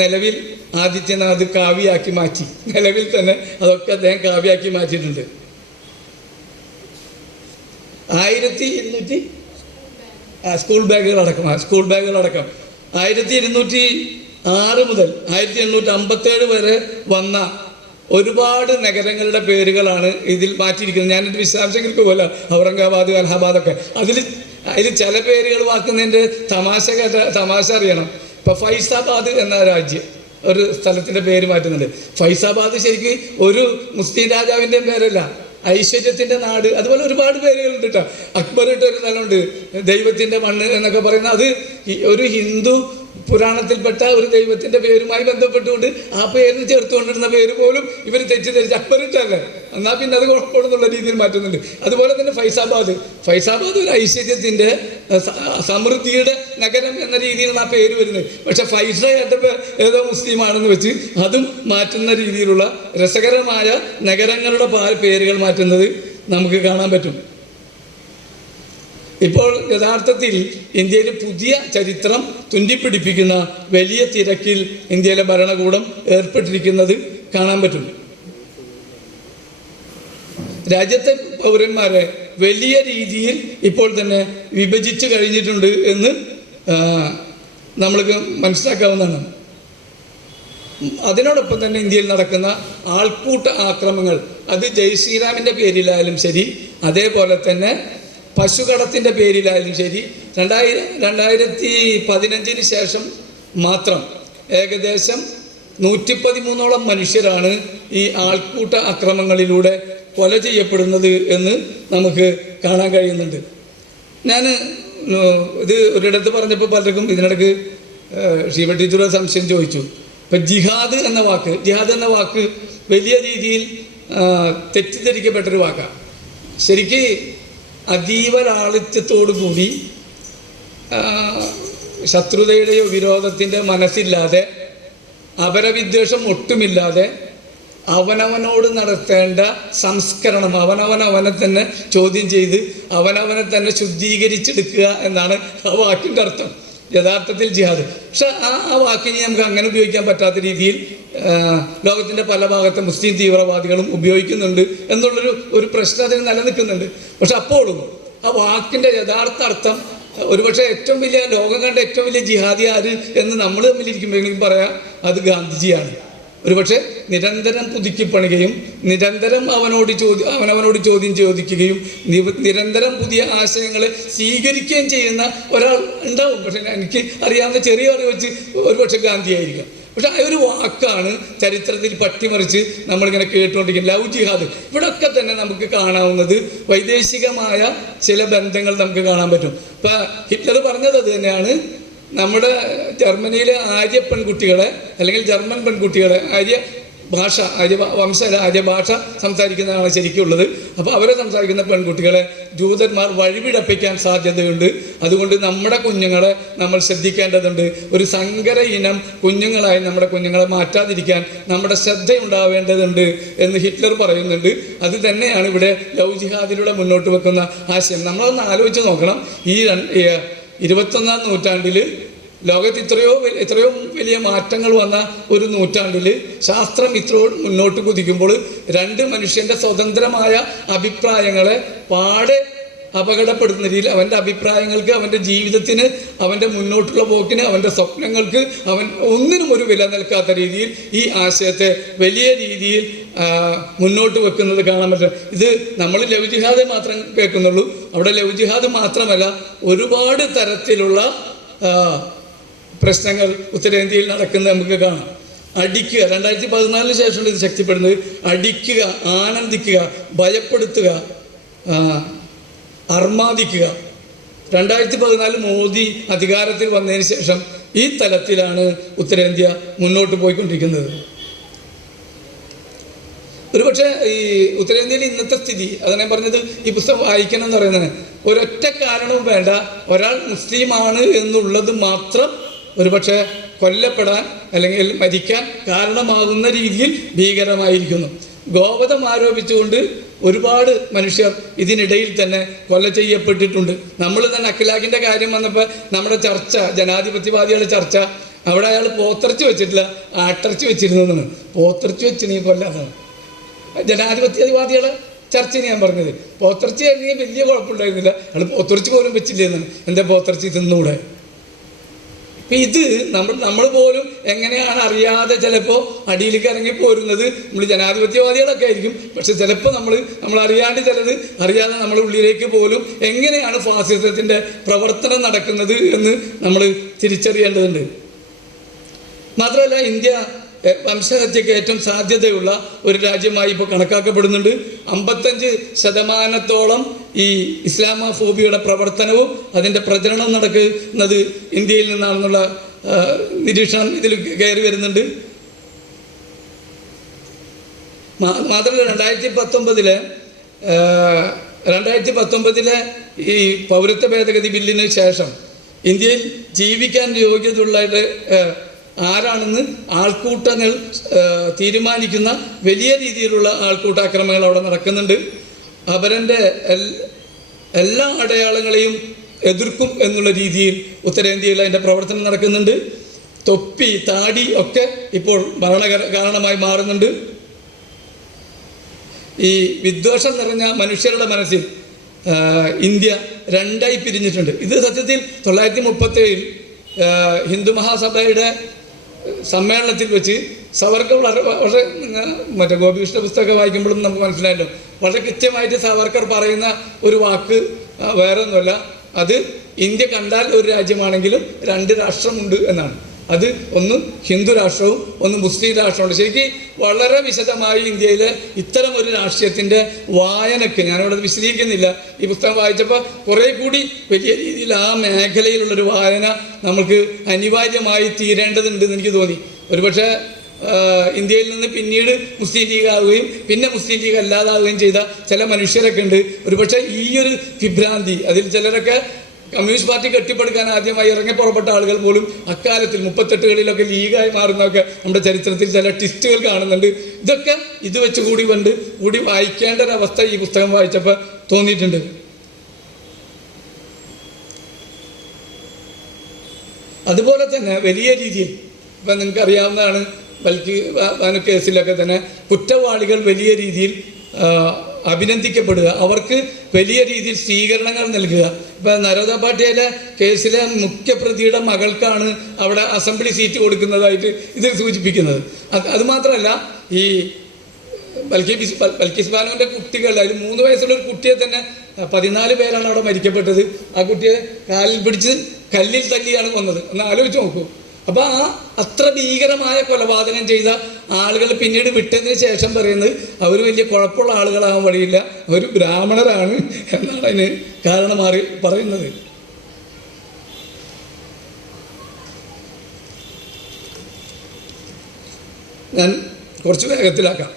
നിലവിൽ ആദിത്യനാഥ് കാവ്യാക്കി മാറ്റി. നിലവിൽ തന്നെ അതൊക്കെ അദ്ദേഹം കാവ്യാക്കി മാറ്റിയിട്ടുണ്ട്. 1200 സ്കൂൾ ബാഗുകളടക്കം 1206 മുതൽ 1857 വരെ വന്ന ഒരുപാട് നഗരങ്ങളുടെ പേരുകളാണ് ഇതിൽ മാറ്റിയിരിക്കുന്നത്. ഞാനെൻ്റെ വിശദാംശങ്ങൾക്ക് പോലെ ഔറംഗാബാദ്, അലഹാബാദൊക്കെ അതിൽ ചില പേരുകൾ വാക്കുന്നതിൻ്റെ തമാശ അറിയണം. ഇപ്പോൾ ഫൈസാബാദ് എന്ന രാജ്യം ഒരു സ്ഥലത്തിൻ്റെ പേര് മാറ്റുന്നുണ്ട്. ഫൈസാബാദ് ശരിക്കും ഒരു മുസ്ലിം രാജാവിൻ്റെ പേരല്ല, ഐശ്വര്യത്തിൻ്റെ നാട്. അതുപോലെ ഒരുപാട് പേരുകളുണ്ട് കേട്ടോ. അക്ബർ ഇട്ടൊരു സ്ഥലമുണ്ട്, ദൈവത്തിൻ്റെ മണ്ണ് എന്നൊക്കെ പറയുന്നത്. അത് ഒരു ഹിന്ദു പുരാണത്തിൽപ്പെട്ട ഒരു ദൈവത്തിൻ്റെ പേരുമായി ബന്ധപ്പെട്ടുകൊണ്ട് ആ പേരിന് ചേർത്തുകൊണ്ടിരുന്ന പേര് പോലും ഇവർ തെറ്റിദ്ധരിച്ച് അക്ബറിട്ടല്ലേ, എന്നാൽ പിന്നെ അത് കുഴപ്പമെന്നുള്ള രീതിയിൽ മാറ്റുന്നുണ്ട്. അതുപോലെ തന്നെ ഫൈസാബാദ് ഒരു ഐശ്വര്യത്തിൻ്റെ സമൃദ്ധിയുടെ നഗരം എന്ന രീതിയിലാണ് ആ പേര് വരുന്നത്. പക്ഷെ ഫൈസ കേട്ടപ്പോൾ ഏതോ മുസ്ലിമാണെന്ന് വെച്ച് അതും മാറ്റുന്ന രീതിയിലുള്ള രസകരമായ നഗരങ്ങളുടെ പേരുകൾ മാറ്റുന്നത് നമുക്ക് കാണാൻ പറ്റും. ഇപ്പോൾ യഥാർത്ഥത്തിൽ ഇന്ത്യയിൽ പുതിയ ചരിത്രം തുന്നിപ്പിടിപ്പിക്കുന്ന വലിയ തിരക്കിൽ ഇന്ത്യയിലെ ഭരണകൂടം ഏർപ്പെട്ടിരിക്കുന്നത് കാണാൻ പറ്റും. രാജ്യത്തെ പൗരന്മാരെ വലിയ രീതിയിൽ ഇപ്പോൾ തന്നെ വിഭജിച്ച് കഴിഞ്ഞിട്ടുണ്ട് എന്ന് നമ്മൾക്ക് മനസ്സിലാക്കാവുന്നതാണ്. അതിനോടൊപ്പം തന്നെ ഇന്ത്യയിൽ നടക്കുന്ന ആൾക്കൂട്ട ആക്രമണങ്ങൾ, അത് ജയ് ശ്രീറാമിൻ്റെ പേരിലായാലും ശരി, അതേപോലെ തന്നെ പശുകടത്തിൻ്റെ പേരിലായാലും ശരി, 2015 ശേഷം മാത്രം ഏകദേശം 113ഓളം മനുഷ്യരാണ് ഈ ആൾക്കൂട്ട അക്രമങ്ങളിലൂടെ കൊല ചെയ്യപ്പെടുന്നത് എന്ന് നമുക്ക് കാണാൻ കഴിയുന്നുണ്ട്. ഞാൻ ഇത് ഒരിടത്ത് പറഞ്ഞപ്പോൾ പലർക്കും ഇതിനിടയ്ക്ക് ഷീബ ടീച്ചറുടെ സംശയം ചോദിച്ചു. ഇപ്പം ജിഹാദ് എന്ന വാക്ക് വലിയ രീതിയിൽ തെറ്റിദ്ധരിക്കപ്പെട്ടൊരു വാക്കാണ്. ശരിക്ക് അതീവ ലാളിത്യത്തോടു കൂടി ശത്രുതയുടെയോ വിരോധത്തിൻ്റെ മനസ്സില്ലാതെ, അപരവിദ്വേഷം ഒട്ടുമില്ലാതെ അവനവനോട് നടത്തേണ്ട സംസ്കരണം, അവനെ തന്നെ ചോദ്യം ചെയ്ത് അവനവനെ തന്നെ ശുദ്ധീകരിച്ചെടുക്കുക എന്നാണ് ആ വാക്കിൻ്റെ അർത്ഥം, യഥാർത്ഥത്തിൽ ജിഹാദ്. പക്ഷെ ആ വാക്കിനെ നമുക്ക് അങ്ങനെ ഉപയോഗിക്കാൻ പറ്റാത്ത രീതിയിൽ ലോകത്തിൻ്റെ പല ഭാഗത്തെ മുസ്ലിം തീവ്രവാദികളും ഉപയോഗിക്കുന്നുണ്ട് എന്നുള്ളൊരു പ്രശ്നം അതിന് നിലനിൽക്കുന്നുണ്ട്. പക്ഷെ അപ്പോഴും ആ വാക്കിൻ്റെ യഥാർത്ഥ അർത്ഥം, ഒരുപക്ഷെ ഏറ്റവും വലിയ ലോകം കണ്ട ഏറ്റവും വലിയ ജിഹാദി ആര് എന്ന് നമ്മൾ തമ്മിലിരിക്കുമ്പോഴെങ്കിലും പറയാം, അത് ഗാന്ധിജിയാണ്. ഒരുപക്ഷെ നിരന്തരം പുതുക്കിപ്പണികയും നിരന്തരം അവനവനോട് ചോദ്യം ചോദിക്കുകയും നിരന്തരം പുതിയ ആശയങ്ങളെ സ്വീകരിക്കുകയും ചെയ്യുന്ന ഒരാൾ ഉണ്ടാവും. പക്ഷെ എനിക്ക് അറിയാവുന്ന ചെറിയ അറിവ് വെച്ച് ഒരുപക്ഷെ ഗാന്ധിയായിരിക്കാം. പക്ഷെ ആ ഒരു വാക്കാണ് ചരിത്രത്തിൽ പട്ടിമറിച്ച് നമ്മളിങ്ങനെ കേട്ടുകൊണ്ടിരിക്കുന്നത്. ലവ് ജിഹാദ്, ഇവിടെയൊക്കെ തന്നെ നമുക്ക് കാണാവുന്നത് വൈദേശികമായ ചില ബന്ധങ്ങൾ നമുക്ക് കാണാൻ പറ്റും. ഇപ്പം ഹിറ്റ്ലർ പറഞ്ഞത് അത് തന്നെയാണ്. നമ്മുടെ ജർമ്മനിയിലെ ആര്യ പെൺകുട്ടികളെ, അല്ലെങ്കിൽ ജർമ്മൻ പെൺകുട്ടികളെ, ആര്യ ഭാഷ സംസാരിക്കുന്നതാണ് ശരിക്കുള്ളത്. അപ്പോൾ അവരെ സംസാരിക്കുന്ന പെൺകുട്ടികളെ ജൂതന്മാർ വഴിപിഴപ്പിക്കാൻ സാധ്യതയുണ്ട്. അതുകൊണ്ട് നമ്മുടെ കുഞ്ഞുങ്ങളെ നമ്മൾ ശ്രദ്ധിക്കേണ്ടതുണ്ട്. ഒരു സങ്കര ഇനം കുഞ്ഞുങ്ങളായി നമ്മുടെ കുഞ്ഞുങ്ങളെ മാറ്റാതിരിക്കാൻ നമ്മുടെ ശ്രദ്ധയുണ്ടാവേണ്ടതുണ്ട് എന്ന് ഹിറ്റ്ലർ പറയുന്നുണ്ട്. അത് തന്നെയാണ് ഇവിടെ ലവ് ജിഹാദിലൂടെ മുന്നോട്ട് വെക്കുന്ന ആശയം. നമ്മളതൊന്ന് ആലോചിച്ച് നോക്കണം. ഈ 21ാം നൂറ്റാണ്ടിൽ ലോകത്ത് എത്രയോ വലിയ മാറ്റങ്ങൾ വന്ന ഒരു നൂറ്റാണ്ടിൽ ശാസ്ത്രം ഇത്രയോ മുന്നോട്ട് കുതിക്കുമ്പോൾ രണ്ട് മനുഷ്യൻ്റെ സ്വതന്ത്രമായ അഭിപ്രായങ്ങളെ പാടെ അപകടപ്പെടുത്തുന്ന രീതിയിൽ, അവൻ്റെ അഭിപ്രായങ്ങൾക്ക്, അവൻ്റെ ജീവിതത്തിന്, അവൻ്റെ മുന്നോട്ടുള്ള പോക്കിന്, അവൻ്റെ സ്വപ്നങ്ങൾക്ക് ഒന്നിനും ഒരു വില നൽകാത്ത രീതിയിൽ ഈ ആശയത്തെ വലിയ രീതിയിൽ മുന്നോട്ട് വെക്കുന്നത് കാണാൻ പറ്റും. ഇത് നമ്മൾ ലവ് ജിഹാദ് മാത്രം കേൾക്കുന്നുള്ളൂ. അവിടെ ലവ് ജിഹാദ് മാത്രമല്ല, ഒരുപാട് തരത്തിലുള്ള പ്രശ്നങ്ങൾ ഉത്തരേന്ത്യയിൽ നടക്കുന്നത് നമുക്ക് കാണാം. അടിക്കുക, 2014 ശേഷമാണ് ഇത് ശക്തിപ്പെടുന്നത്. അടിക്കുക, ആനന്ദിക്കുക, ഭയപ്പെടുത്തുക, അർമാദിക്കുക. 2014 മോദി അധികാരത്തിൽ വന്നതിന് ശേഷം ഈ തലത്തിലാണ് ഉത്തരേന്ത്യ മുന്നോട്ട് പോയിക്കൊണ്ടിരിക്കുന്നത്. ഒരുപക്ഷെ ഈ ഉത്തരേന്ത്യയിൽ ഇന്നത്തെ സ്ഥിതി, അതാണ് ഞാൻ പറഞ്ഞത്, ഈ പുസ്തകം വായിക്കണം എന്ന് പറയുന്നത് ഒരൊറ്റ കാരണവും വേണ്ട. ഒരാൾ മുസ്ലിമാണ് എന്നുള്ളത് മാത്രം ഒരുപക്ഷെ കൊല്ലപ്പെടാൻ അല്ലെങ്കിൽ മരിക്കാൻ കാരണമാകുന്ന രീതിയിൽ ഭീകരമായിരിക്കുന്നു. ഗോവധം ആരോപിച്ചുകൊണ്ട് ഒരുപാട് മനുഷ്യർ ഇതിനിടയിൽ തന്നെ കൊല ചെയ്യപ്പെട്ടിട്ടുണ്ട്. നമ്മൾ തന്നെ അഖിലാഖിൻ്റെ കാര്യം വന്നപ്പോൾ നമ്മുടെ ചർച്ച, ജനാധിപത്യവാദികളുടെ ചർച്ച, അവിടെ അയാൾ പോത്തിറച്ചി വെച്ചിട്ടില്ല, ആട്ടിറച്ചി വെച്ചിരുന്നതാണ്. പോത്തിറച്ചി വെച്ച് നീ കൊല്ലാന്നാണ് ജനാധിപത്യവാദികളെ ചർച്ചയാണ് ഞാൻ പറഞ്ഞത്. പോത്തിറച്ചി ആയിരുന്നെങ്കിൽ വലിയ കുഴപ്പമുണ്ടായിരുന്നില്ല, അയാൾ പോത്തിറച്ചി പോലും വെച്ചില്ല എന്നാണ്. എന്താ പോത്തിറച്ചി തിന്നൂടെ? അപ്പം ഇത് നമ്മൾ പോലും എങ്ങനെയാണ് അറിയാതെ ചിലപ്പോൾ അടിയിലേക്ക് ഇറങ്ങി പോരുന്നത്. നമ്മൾ ജനാധിപത്യവാദികളൊക്കെ ആയിരിക്കും, പക്ഷെ ചിലപ്പോൾ നമ്മൾ അറിയാണ്ട് ചിലത് അറിയാതെ നമ്മുടെ ഉള്ളിലേക്ക് പോലും എങ്ങനെയാണ് ഫാസിസത്തിൻ്റെ പ്രവർത്തനം നടക്കുന്നത് എന്ന് നമ്മൾ തിരിച്ചറിയേണ്ടതുണ്ട്. മാത്രമല്ല, ഇന്ത്യ വംശഹത്യക്ക് ഏറ്റവും സാധ്യതയുള്ള ഒരു രാജ്യമായി ഇപ്പോൾ കണക്കാക്കപ്പെടുന്നുണ്ട്. 55% ഈ ഇസ്ലാമോഫോബിയയുടെ പ്രവർത്തനവും അതിൻ്റെ പ്രചരണം നടക്കുന്നത് ഇന്ത്യയിൽ നിന്നാണെന്നുള്ള നിരീക്ഷണം ഇതിൽ കയറി വരുന്നുണ്ട്. മാത്രമല്ല, 2019 ഈ പൗരത്വ ഭേദഗതി ബില്ലിന് ശേഷം ഇന്ത്യയിൽ ജീവിക്കാൻ യോഗ്യതയുള്ള ആരാണെന്ന് ആൾക്കൂട്ടങ്ങൾ തീരുമാനിക്കുന്ന വലിയ രീതിയിലുള്ള ആൾക്കൂട്ടാക്രമണങ്ങൾ അവിടെ നടക്കുന്നുണ്ട്. അവരൻ്റെ എല്ലാ അടയാളങ്ങളെയും എതിർക്കും എന്നുള്ള രീതിയിൽ ഉത്തരേന്ത്യയിൽ അതിൻ്റെ പ്രവർത്തനം നടക്കുന്നുണ്ട്. തൊപ്പി, താടി ഒക്കെ ഇപ്പോൾ കാരണമായി മാറുന്നുണ്ട്. ഈ വിദ്വേഷം നിറഞ്ഞ മനുഷ്യരുടെ മനസ്സിൽ ഇന്ത്യ രണ്ടായി പിരിഞ്ഞിട്ടുണ്ട്. ഇത് സത്യത്തിൽ 1937 ഹിന്ദു മഹാസഭയുടെ സമ്മേളനത്തിൽ വെച്ച് സവർക്കർ വളരെ മറ്റേ ഗോപികൃഷ്ണ പുസ്തകം വായിക്കുമ്പോഴും നമുക്ക് മനസ്സിലായല്ലോ, വളരെ കൃത്യമായിട്ട് സവർക്കർ പറയുന്ന ഒരു വാക്ക് വേറെ ഒന്നുമല്ല, അത് ഇന്ത്യ കണ്ടാൽ ഒരു രാജ്യമാണെങ്കിലും 2 രാഷ്ട്രമുണ്ട് എന്നാണ്. അത് ഒന്ന് ഹിന്ദു രാഷ്ട്രവും ഒന്ന് മുസ്ലിം രാഷ്ട്രമുണ്ട്. ശരിക്കും വളരെ വിശദമായി ഇന്ത്യയിലെ ഇത്തരം ഒരു രാഷ്ട്രീയത്തിൻ്റെ വായനയ്ക്ക്, ഞാനിവിടെ വിശദീകരിക്കുന്നില്ല, ഈ പുസ്തകം വായിച്ചപ്പോൾ കുറേ കൂടി വലിയ രീതിയിൽ ആ മേഖലയിലുള്ളൊരു വായന നമുക്ക് അനിവാര്യമായി തീരേണ്ടതുണ്ടെന്ന് എനിക്ക് തോന്നി. ഒരുപക്ഷെ ഇന്ത്യയിൽ നിന്ന് പിന്നീട് മുസ്ലിം ലീഗ് ആവുകയും പിന്നെ മുസ്ലിം ലീഗ് അല്ലാതാവുകയും ചെയ്ത ചില മനുഷ്യരൊക്കെ ഉണ്ട്. ഒരുപക്ഷെ ഈ ഒരു വിഭ്രാന്തി, അതിൽ ചിലരൊക്കെ കമ്മ്യൂണിസ്റ്റ് പാർട്ടി കെട്ടിപ്പടുക്കാൻ ആദ്യമായി ഇറങ്ങി പുറപ്പെട്ട ആളുകൾ പോലും അക്കാലത്തിൽ 38കളിലൊക്കെ ലീഗായി മാറുന്നതൊക്കെ നമ്മുടെ ചരിത്രത്തിൽ ചില ട്വിസ്റ്റുകൾ കാണുന്നുണ്ട്. ഇതൊക്കെ ഇത് വെച്ച് കൂടി വായിക്കേണ്ട ഒരവസ്ഥ ഈ പുസ്തകം വായിച്ചപ്പോൾ തോന്നിയിട്ടുണ്ട്. അതുപോലെ തന്നെ വലിയ രീതിയിൽ ഇപ്പം നിങ്ങൾക്കറിയാവുന്നതാണ്, ബൽക്കി കേസിലൊക്കെ തന്നെ കുറ്റവാളികൾ വലിയ രീതിയിൽ അഭിനന്ദിക്കപ്പെടുക, അവർക്ക് വലിയ രീതിയിൽ സ്വീകരണങ്ങൾ നൽകുക. ഇപ്പം നരോദ പാട്ടിയയിലെ കേസിലെ മുഖ്യപ്രതിയുടെ മകൾക്കാണ് അവിടെ അസംബ്ലി സീറ്റ് ഇതിൽ സൂചിപ്പിക്കുന്നത്. അതുമാത്രമല്ല, ഈ ബൽക്കിസ് ബാനുവിൻ്റെ കുട്ടികൾ, അതിൽ 3 വയസ്സുള്ള ഒരു കുട്ടിയെ തന്നെ 14 പേരാണ് അവിടെ മരിക്കപ്പെട്ടത്. ആ കുട്ടിയെ കാലിൽ പിടിച്ച് കല്ലിൽ തല്ലിയാണ് കൊന്നത്. ഒന്ന് ആലോചിച്ച് നോക്കൂ. അപ്പോൾ അത്ര ഭീകരമായ കൊലപാതകം ചെയ്ത ആളുകൾ പിന്നീട് വിട്ടതിന് ശേഷം പറയുന്നത് അവർ വലിയ കുഴപ്പമുള്ള ആളുകളാകാൻ വഴിയില്ല, അവർ ബ്രാഹ്മണരാണ് എന്നാണ് അതിന് കാരണമായി പറയുന്നത്. ഞാൻ കുറച്ച് വേഗത്തിലാക്കാം.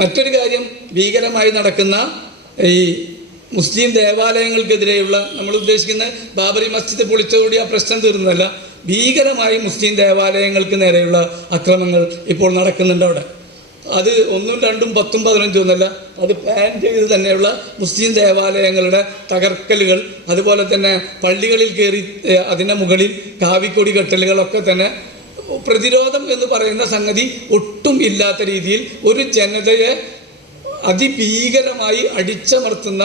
മറ്റൊരു കാര്യം, ഭീകരമായി നടക്കുന്ന ഈ മുസ്ലിം ദേവാലയങ്ങൾക്കെതിരെയുള്ള, നമ്മൾ ഉദ്ദേശിക്കുന്ന ബാബറി മസ്ജിദ് പൊളിച്ചതോടെ ആ പ്രശ്നം തീർന്നതല്ല, ഭീകരമായി മുസ്ലിം ദേവാലയങ്ങൾക്ക് നേരെയുള്ള അക്രമങ്ങൾ ഇപ്പോൾ നടക്കുന്നുണ്ട് അവിടെ. അത് 1, 2, 10, 15 ഒന്നല്ല, അത് പ്ലാൻ ചെയ്ത് തന്നെയുള്ള മുസ്ലിം ദേവാലയങ്ങളുടെ തകർക്കലുകൾ, അതുപോലെ തന്നെ പള്ളികളിൽ കയറി അതിൻ്റെ മുകളിൽ കാവിക്കൊടി കെട്ടലുകളൊക്കെ തന്നെ പ്രതിരോധം എന്ന് പറയുന്ന സംഗതി ഒട്ടും ഇല്ലാത്ത രീതിയിൽ ഒരു ജനതയെ അതിഭീകരമായി അടിച്ചമർത്തുന്ന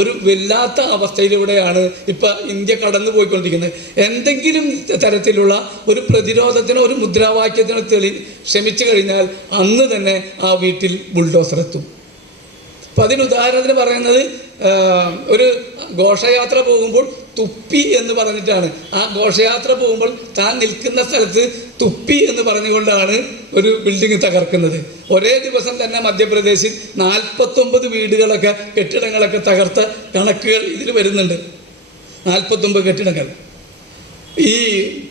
ഒരു വല്ലാത്ത അവസ്ഥയിലൂടെയാണ് ഇപ്പം ഇന്ത്യ കടന്നു പോയിക്കൊണ്ടിരിക്കുന്നത്. എന്തെങ്കിലും തരത്തിലുള്ള ഒരു പ്രതിരോധത്തിനോ ഒരു മുദ്രാവാക്യത്തിനോ ശ്രമിച്ചു കഴിഞ്ഞാൽ അന്ന് തന്നെ ആ വീട്ടിൽ ബുൾഡോസർ എത്തും. അപ്പം അതിനുദാഹരണത്തിന് പറയുന്നത്, ഒരു ഘോഷയാത്ര പോകുമ്പോൾ തുപ്പി എന്ന് പറഞ്ഞിട്ടാണ്, ആ ഘോഷയാത്ര പോകുമ്പോൾ താൻ നിൽക്കുന്ന സ്ഥലത്ത് തുപ്പി എന്ന് പറഞ്ഞുകൊണ്ടാണ് ഒരു ബിൽഡിംഗ് തകർക്കുന്നത്. ഒരേ ദിവസം തന്നെ മധ്യപ്രദേശിൽ 49 വീടുകളൊക്കെ, കെട്ടിടങ്ങളൊക്കെ തകർത്ത കണക്കുകൾ ഇതിൽ വരുന്നുണ്ട്. 49 കെട്ടിടങ്ങൾ. ഈ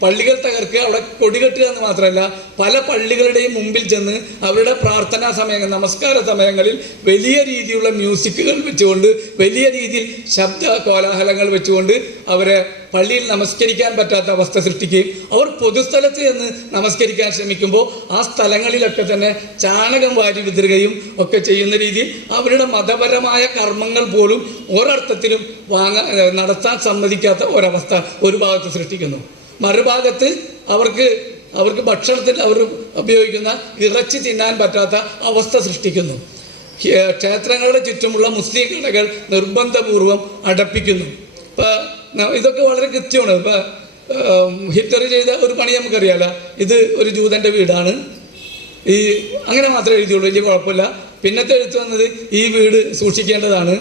പള്ളികൾ തകർക്കുക, അവിടെ കൊടികെട്ടുക എന്ന് മാത്രമല്ല, പല പള്ളികളുടെയും മുമ്പിൽ ചെന്ന് അവരുടെ പ്രാർത്ഥനാ സമയങ്ങൾ, നമസ്കാര സമയങ്ങളിൽ വലിയ രീതിയിലുള്ള മ്യൂസിക്കുകൾ വെച്ചുകൊണ്ട്, വലിയ രീതിയിൽ ശബ്ദ കോലാഹലങ്ങൾ വെച്ചുകൊണ്ട് അവരെ പള്ളിയിൽ നമസ്കരിക്കാൻ പറ്റാത്ത അവസ്ഥ സൃഷ്ടിക്കുകയും, അവർ പൊതുസ്ഥലത്ത് ചെന്ന് നമസ്കരിക്കാൻ ശ്രമിക്കുമ്പോൾ ആ സ്ഥലങ്ങളിലൊക്കെ തന്നെ ചാണകം വാരി വിതറുകയും ഒക്കെ ചെയ്യുന്ന രീതിയിൽ അവരുടെ മതപരമായ കർമ്മങ്ങൾ പോലും ഒരർത്ഥത്തിലും നടത്താൻ സമ്മതിക്കാത്ത ഒരവസ്ഥ ഒരു ഭാഗത്ത് സൃഷ്ടിക്കുന്നു. മറുഭാഗത്ത് അവർക്ക് ഭക്ഷണത്തിൽ അവർ ഉപയോഗിക്കുന്ന ഇറച്ചി തിന്നാൻ പറ്റാത്ത അവസ്ഥ സൃഷ്ടിക്കുന്നു. ക്ഷേത്രങ്ങളുടെ ചുറ്റുമുള്ള മുസ്ലിം കടകൾ നിർബന്ധപൂർവം അടപ്പിക്കുന്നു. ഇപ്പം ഇതൊക്കെ വളരെ കൃത്യമാണ്. ഇപ്പം ഹിറ്റ്ലർ ചെയ്ത ഒരു പണി നമുക്കറിയാമല്ലോ, ഇത് ഒരു ജൂതൻ്റെ വീടാണ്, അങ്ങനെ മാത്രമേ എഴുതിയുള്ളൂ, വലിയ കുഴപ്പമില്ല. പിന്നത്തെ എഴുത്ത് വന്നത് ഈ വീട് സൂക്ഷിക്കേണ്ടതാണ്,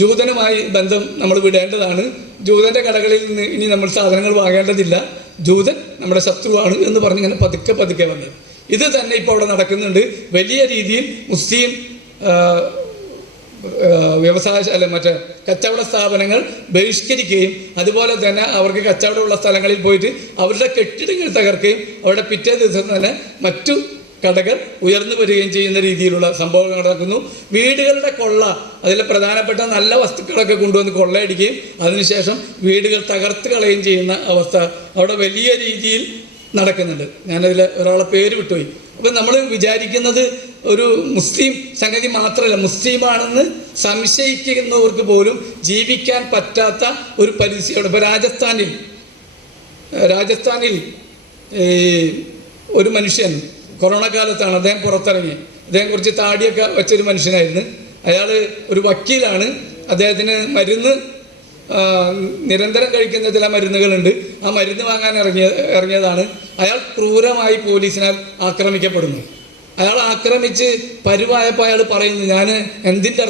ജൂതനുമായി ബന്ധം നമ്മൾ വിടേണ്ടതാണ്, ജൂതൻ്റെ കടകളിൽ നിന്ന് ഇനി നമ്മൾ സാധനങ്ങൾ വാങ്ങേണ്ടതില്ല, ജൂതൻ നമ്മുടെ ശത്രുവാണ് എന്ന് പറഞ്ഞിങ്ങനെ പതുക്കെ വന്നത്. ഇത് തന്നെ ഇപ്പോൾ അവിടെ നടക്കുന്നുണ്ട്. വലിയ രീതിയിൽ മുസ്ലിം വ്യവസായശാല, മറ്റേ കച്ചവട സ്ഥാപനങ്ങൾ ബഹിഷ്കരിക്കുകയും, അതുപോലെ തന്നെ അവർക്ക് കച്ചവടമുള്ള സ്ഥലങ്ങളിൽ പോയിട്ട് അവരുടെ കെട്ടിടങ്ങൾ തകർക്കുകയും അവരുടെ പിറ്റേ ദിവസം തന്നെ മറ്റു കടകൾ ഉയർന്നു വരികയും ചെയ്യുന്ന രീതിയിലുള്ള സംഭവങ്ങൾ നടക്കുന്നു. വീടുകളുടെ കൊള്ള, അതിലെ പ്രധാനപ്പെട്ട നല്ല വസ്തുക്കളൊക്കെ കൊണ്ടുവന്ന് കൊള്ളയടിക്കുകയും അതിനുശേഷം വീടുകൾ തകർത്ത് കളയുകയും ചെയ്യുന്ന അവസ്ഥ അവിടെ വലിയ രീതിയിൽ നടക്കുന്നുണ്ട്. ഞാനതിൽ ഒരാളെ പേര് വിട്ടുപോയി. അപ്പം നമ്മൾ വിചാരിക്കുന്നത് ഒരു മുസ്ലിം സംഗതി മാത്രമല്ല, മുസ്ലിമാണെന്ന് സംശയിക്കുന്നവർക്ക് പോലും ജീവിക്കാൻ പറ്റാത്ത ഒരു പരിസ്ഥിതിയാണ്. ഇപ്പോൾ രാജസ്ഥാനിൽ ഒരു മനുഷ്യൻ കൊറോണ കാലത്താണ് അദ്ദേഹം പുറത്തിറങ്ങി. അദ്ദേഹം കുറച്ച് താടിയൊക്കെ വെച്ചൊരു മനുഷ്യനായിരുന്നു. അയാൾ ഒരു വക്കീലാണ്. അദ്ദേഹത്തിന് മരുന്ന് നിരന്തരം കഴിക്കുന്ന ചില മരുന്നുകളുണ്ട്. ആ മരുന്ന് വാങ്ങാൻ ഇറങ്ങിയതാണ്. അയാൾ ക്രൂരമായി പോലീസിനാൽ ആക്രമിക്കപ്പെടുന്നു. അയാൾ ആക്രമിച്ച് പരുവായപ്പോൾ അയാൾ പറയുന്നു, ഞാൻ എന്തിൻ്റെ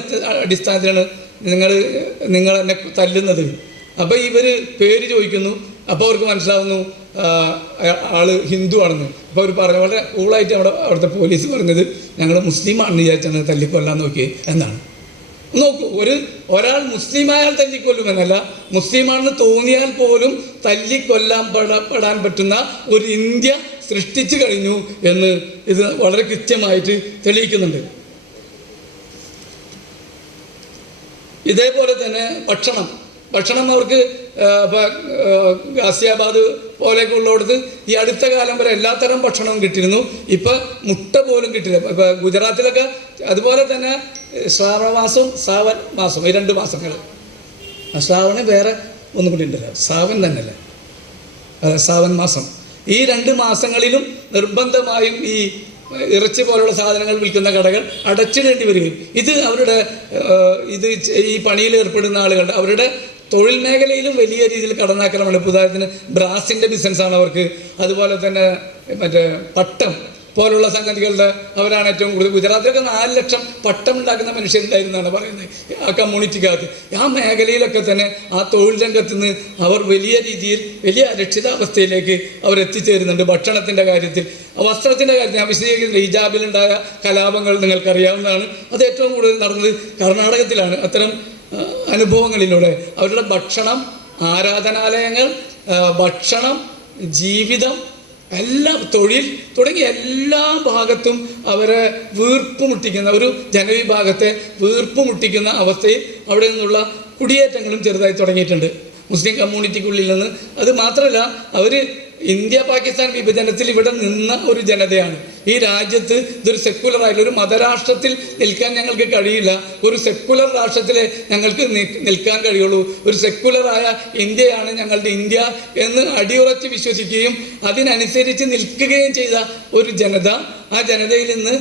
അടിസ്ഥാനത്തിലാണ് നിങ്ങൾ എന്നെ തല്ലുന്നത്? അപ്പോൾ ഇവർ പേര് ചോദിക്കുന്നു. അപ്പോൾ അവർക്ക് മനസ്സിലാവുന്നു ആള് ഹിന്ദു ആണെന്ന്. അപ്പോൾ അവർ പറഞ്ഞു, വളരെ കൂളായിട്ട് അവിടുത്തെ പോലീസ് പറഞ്ഞത്, ഞങ്ങൾ മുസ്ലിം ആണെന്ന് വിചാരിച്ചാണ് തല്ലിക്കൊല്ലാൻ നോക്കി എന്നാണ്. നോക്കൂ, ഒരാൾ മുസ്ലിമായാൽ തല്ലിക്കൊല്ലുമെന്നല്ല, മുസ്ലിമാണെന്ന് തോന്നിയാൽ പോലും തല്ലിക്കൊല്ലാൻ പറ്റുന്ന ഒരു ഇന്ത്യ സൃഷ്ടിച്ചു കഴിഞ്ഞു എന്ന് ഇത് വളരെ കൃത്യമായിട്ട് തെളിയിക്കുന്നുണ്ട്. ഇതേപോലെ തന്നെ ഭക്ഷണം അവർക്ക് ഗാസിയാബാദ് പോലെയൊക്കെ ഉള്ളിടത്ത് ഈ അടുത്ത കാലം വരെ എല്ലാത്തരം ഭക്ഷണവും കിട്ടിയിരുന്നു. ഇപ്പം മുട്ട പോലും കിട്ടില്ല. ഇപ്പം ഗുജറാത്തിലൊക്കെ അതുപോലെ തന്നെ ശ്രാവണമാസവും സാവൻ മാസവും, ഈ 2 മാസങ്ങൾ. ശ്രാവണ് വേറെ ഒന്നും കൂടി ഉണ്ടല്ലോ, സാവൻ തന്നെയല്ലേ, സാവൻ മാസം. ഈ 2 മാസങ്ങളിലും നിർബന്ധമായും ഈ ഇറച്ചി പോലുള്ള സാധനങ്ങൾ വിൽക്കുന്ന കടകൾ അടച്ചിടേണ്ടി വരികയും ഈ പണിയിൽ ഏർപ്പെടുന്ന ആളുകളുടെ അവരുടെ തൊഴിൽ മേഖലയിലും വലിയ രീതിയിൽ കടന്നാക്രമണം. ഉദാഹരണത്തിന് ബ്രാസിൻ്റെ ബിസിനസ്സാണ് അവർക്ക്. അതുപോലെ തന്നെ മറ്റേ പട്ടം പോലുള്ള സംഗതികളുടെ അവരാണ് ഏറ്റവും കൂടുതൽ. ഗുജറാത്തിലൊക്കെ 4 ലക്ഷം പട്ടം ഉണ്ടാക്കുന്ന മനുഷ്യരുണ്ടായിരുന്നാണ് പറയുന്നത് ആ കമ്മ്യൂണിറ്റിക്കകത്ത്. ആ മേഖലയിലൊക്കെ തന്നെ ആ തൊഴിൽ രംഗത്ത് നിന്ന് അവർ വലിയ രീതിയിൽ വലിയ അരക്ഷിതാവസ്ഥയിലേക്ക് അവർ എത്തിച്ചേരുന്നുണ്ട്. ഭക്ഷണത്തിൻ്റെ കാര്യത്തിൽ, വസ്ത്രത്തിൻ്റെ കാര്യത്തിൽ ഞാൻ വിശദീകരിക്കുന്നില്ല. ഹിജാബിലുണ്ടായ കലാപങ്ങൾ നിങ്ങൾക്കറിയാവുന്നതാണ്. അത് ഏറ്റവും കൂടുതൽ നടന്നത് കർണാടകത്തിലാണ്. അത്തരം അനുഭവങ്ങളിലൂടെ അവരുടെ ഭക്ഷണം, ആരാധനാലയങ്ങൾ, ഭക്ഷണം, ജീവിതം, തൊഴിൽ തുടങ്ങിയ എല്ലാ ഭാഗത്തും അവരെ വീർപ്പുമുട്ടിക്കുന്ന ഒരു ജനവിഭാഗത്തെ വീർപ്പുമുട്ടിക്കുന്ന അവസ്ഥയിൽ അവിടെ നിന്നുള്ള കുടിയേറ്റങ്ങളും ചെറുതായി തുടങ്ങിയിട്ടുണ്ട് മുസ്ലിം കമ്മ്യൂണിറ്റിക്കുള്ളിൽ നിന്ന്. അത് മാത്രമല്ല, അവർ ഇന്ത്യ പാകിസ്ഥാൻ വിഭജനത്തിൽ ഇവിടെ നിന്ന ഒരു ജനതയാണ്. ഈ രാജ്യത്ത് ഇതൊരു സെക്കുലറായിട്ടുള്ള ഒരു മതരാഷ്ട്രത്തിൽ നിൽക്കാൻ ഞങ്ങൾക്ക് കഴിയില്ല. ഒരു സെക്കുലർ രാഷ്ട്രത്തിലെ ഞങ്ങൾക്ക് നിൽക്കാൻ കഴിയുള്ളൂ. ഒരു സെക്കുലറായ ഇന്ത്യയാണ് ഞങ്ങളുടെ ഇന്ത്യ എന്ന് അടിയുറച്ച് വിശ്വസിക്കുകയും അതിനനുസരിച്ച് നിൽക്കുകയും ചെയ്ത ഒരു ജനത ആ ജനതയിൽ നിന്ന്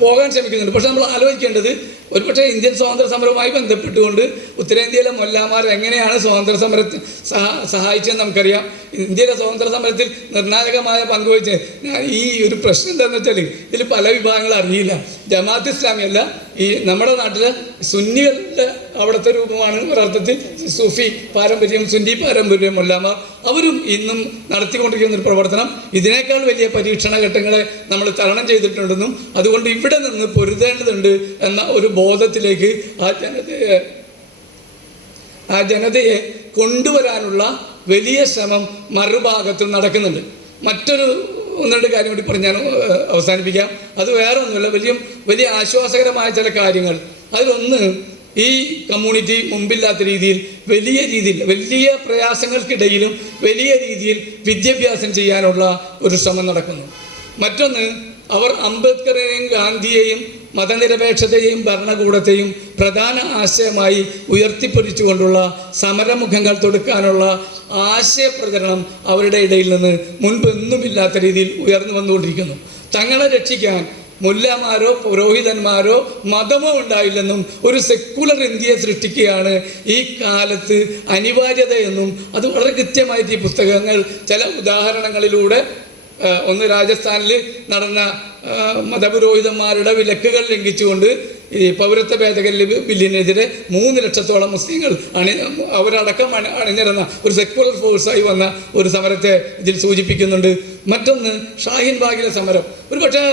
പോകാൻ ശ്രമിക്കുന്നുണ്ട്. പക്ഷെ നമ്മൾ ആലോചിക്കേണ്ടത്, ഒരുപക്ഷെ ഇന്ത്യൻ സ്വാതന്ത്ര്യ സമരവുമായി ബന്ധപ്പെട്ടുകൊണ്ട് ഉത്തരേന്ത്യയിലെ മൊല്ലാമാർ എങ്ങനെയാണ് സ്വാതന്ത്ര്യ സമരത്തിൽ സഹായിച്ചതെന്ന് നമുക്കറിയാം. ഇന്ത്യയിലെ സ്വാതന്ത്ര്യ സമരത്തിൽ നിർണായകമായ പങ്കുവഹിച്ച് ഈ ഒരു പ്രശ്നം എന്താണെന്ന് വെച്ചാൽ ഇതിൽ പല വിഭാഗങ്ങൾ അറിയില്ല. ജമാഅത്ത് ഇസ്ലാമി അല്ല, ഈ നമ്മുടെ നാട്ടിലെ സുന്നികളുടെ അവിടുത്തെ രൂപമാണ് ഒരർത്ഥത്തിൽ സൂഫി പാരമ്പര്യം, സുന്നി പാരമ്പര്യം മൊല്ലാമാർ. അവരും ഇന്നും നടത്തിക്കൊണ്ടിരിക്കുന്ന ഒരു പ്രവർത്തനം ഇതിനേക്കാൾ വലിയ പരീക്ഷണ ഘട്ടങ്ങളെ നമ്മൾ തരണം ചെയ്തിട്ടുണ്ടെന്നും അതുകൊണ്ട് ഇവിടെ നിന്ന് പൊരുതേണ്ടതുണ്ട് എന്ന ഒരു ബോധത്തിലേക്ക് ആ ജനതയെ കൊണ്ടുവരാനുള്ള വലിയ ശ്രമം മറുഭാഗത്തും നടക്കുന്നുണ്ട്. മറ്റൊരു 1-2 കാര്യം കൂടി പറഞ്ഞ് ഞാൻ അവസാനിപ്പിക്കാം. അത് വേറെ ഒന്നുമില്ല, വലിയ ആശ്വാസകരമായ ചില കാര്യങ്ങൾ. അതിലൊന്ന്, ഈ കമ്മ്യൂണിറ്റി മുമ്പില്ലാത്ത രീതിയിൽ വലിയ പ്രയാസങ്ങൾക്കിടയിലും വലിയ രീതിയിൽ വിദ്യാഭ്യാസം ചെയ്യാനുള്ള ഒരു ശ്രമം നടക്കുന്നു. മറ്റൊന്ന്, അവർ അംബേദ്കറെയും ഗാന്ധിയെയും മതനിരപേക്ഷതയെയും ഭരണകൂടത്തെയും പ്രധാന ആശയമായി ഉയർത്തിപ്പിടിച്ചുകൊണ്ടുള്ള സമരമുഖങ്ങൾ തൊടുക്കാനുള്ള ആശയപ്രചരണം അവരുടെ ഇടയിൽ നിന്ന് മുൻപൊന്നുമില്ലാത്ത രീതിയിൽ ഉയർന്നു വന്നുകൊണ്ടിരിക്കുന്നു. തങ്ങളെ രക്ഷിക്കാൻ മുല്ലമാരോ പുരോഹിതന്മാരോ മതമോ ഉണ്ടായില്ലെന്നും ഒരു സെക്കുലർ ഇന്ത്യയെ സൃഷ്ടിക്കുകയാണ് ഈ കാലത്ത് അനിവാര്യതയെന്നും അത് വളരെ കൃത്യമായിട്ട് ഈ പുസ്തകങ്ങൾ ചില ഉദാഹരണങ്ങളിലൂടെ, ഒന്ന് രാജസ്ഥാനിൽ നടന്ന മതപുരോഹിതന്മാരുടെ വിലക്കുകൾ ലംഘിച്ചുകൊണ്ട് ഈ പൗരത്വ ഭേദഗതി ബില്ലിനെതിരെ 3 ലക്ഷത്തോളം മുസ്ലിങ്ങൾ അവരടക്കം അണിനിരന്ന ഒരു സെക്കുലർ ഫോഴ്സായി വന്ന ഒരു സമരത്തെ ഇതിൽ സൂചിപ്പിക്കുന്നുണ്ട്. മറ്റൊന്ന്, ഷാഹിൻ ബാഗിലെ സമരം. ഒരു പക്ഷേ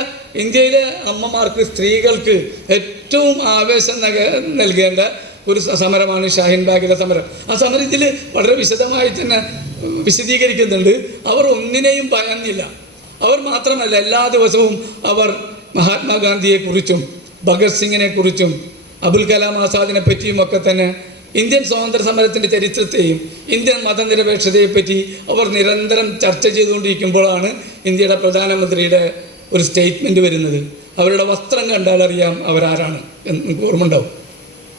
ഇന്ത്യയിലെ അമ്മമാർക്ക്, സ്ത്രീകൾക്ക് ഏറ്റവും ആവേശം നൽകേണ്ട ഒരു സമരമാണ് ഷാഹിൻ ബാഗിലെ സമരം. ആ സമരത്തിൽ വളരെ വിശദമായി തന്നെ വിശദീകരിക്കുന്നുണ്ട്. അവർ ഒന്നിനെയും ഭയന്നില്ല. അവർ മാത്രമല്ല, എല്ലാ ദിവസവും അവർ മഹാത്മാഗാന്ധിയെക്കുറിച്ചും ഭഗത് സിംഗിനെ കുറിച്ചും അബുൽ കലാം ആസാദിനെ പറ്റിയും ഒക്കെ തന്നെ ഇന്ത്യൻ സ്വാതന്ത്ര്യ സമരത്തിൻ്റെ ചരിത്രത്തെയും ഇന്ത്യൻ മതനിരപേക്ഷതയെപ്പറ്റി അവർ നിരന്തരം ചർച്ച ചെയ്തുകൊണ്ടിരിക്കുമ്പോഴാണ് ഇന്ത്യയുടെ പ്രധാനമന്ത്രിയുടെ ഒരു സ്റ്റേറ്റ്മെൻറ്റ് വരുന്നത്. അവരുടെ വസ്ത്രം കണ്ടാൽ അറിയാം അവരാരാണ് എന്ന് നിങ്ങൾക്ക് ഓർമ്മ ഉണ്ടാവും.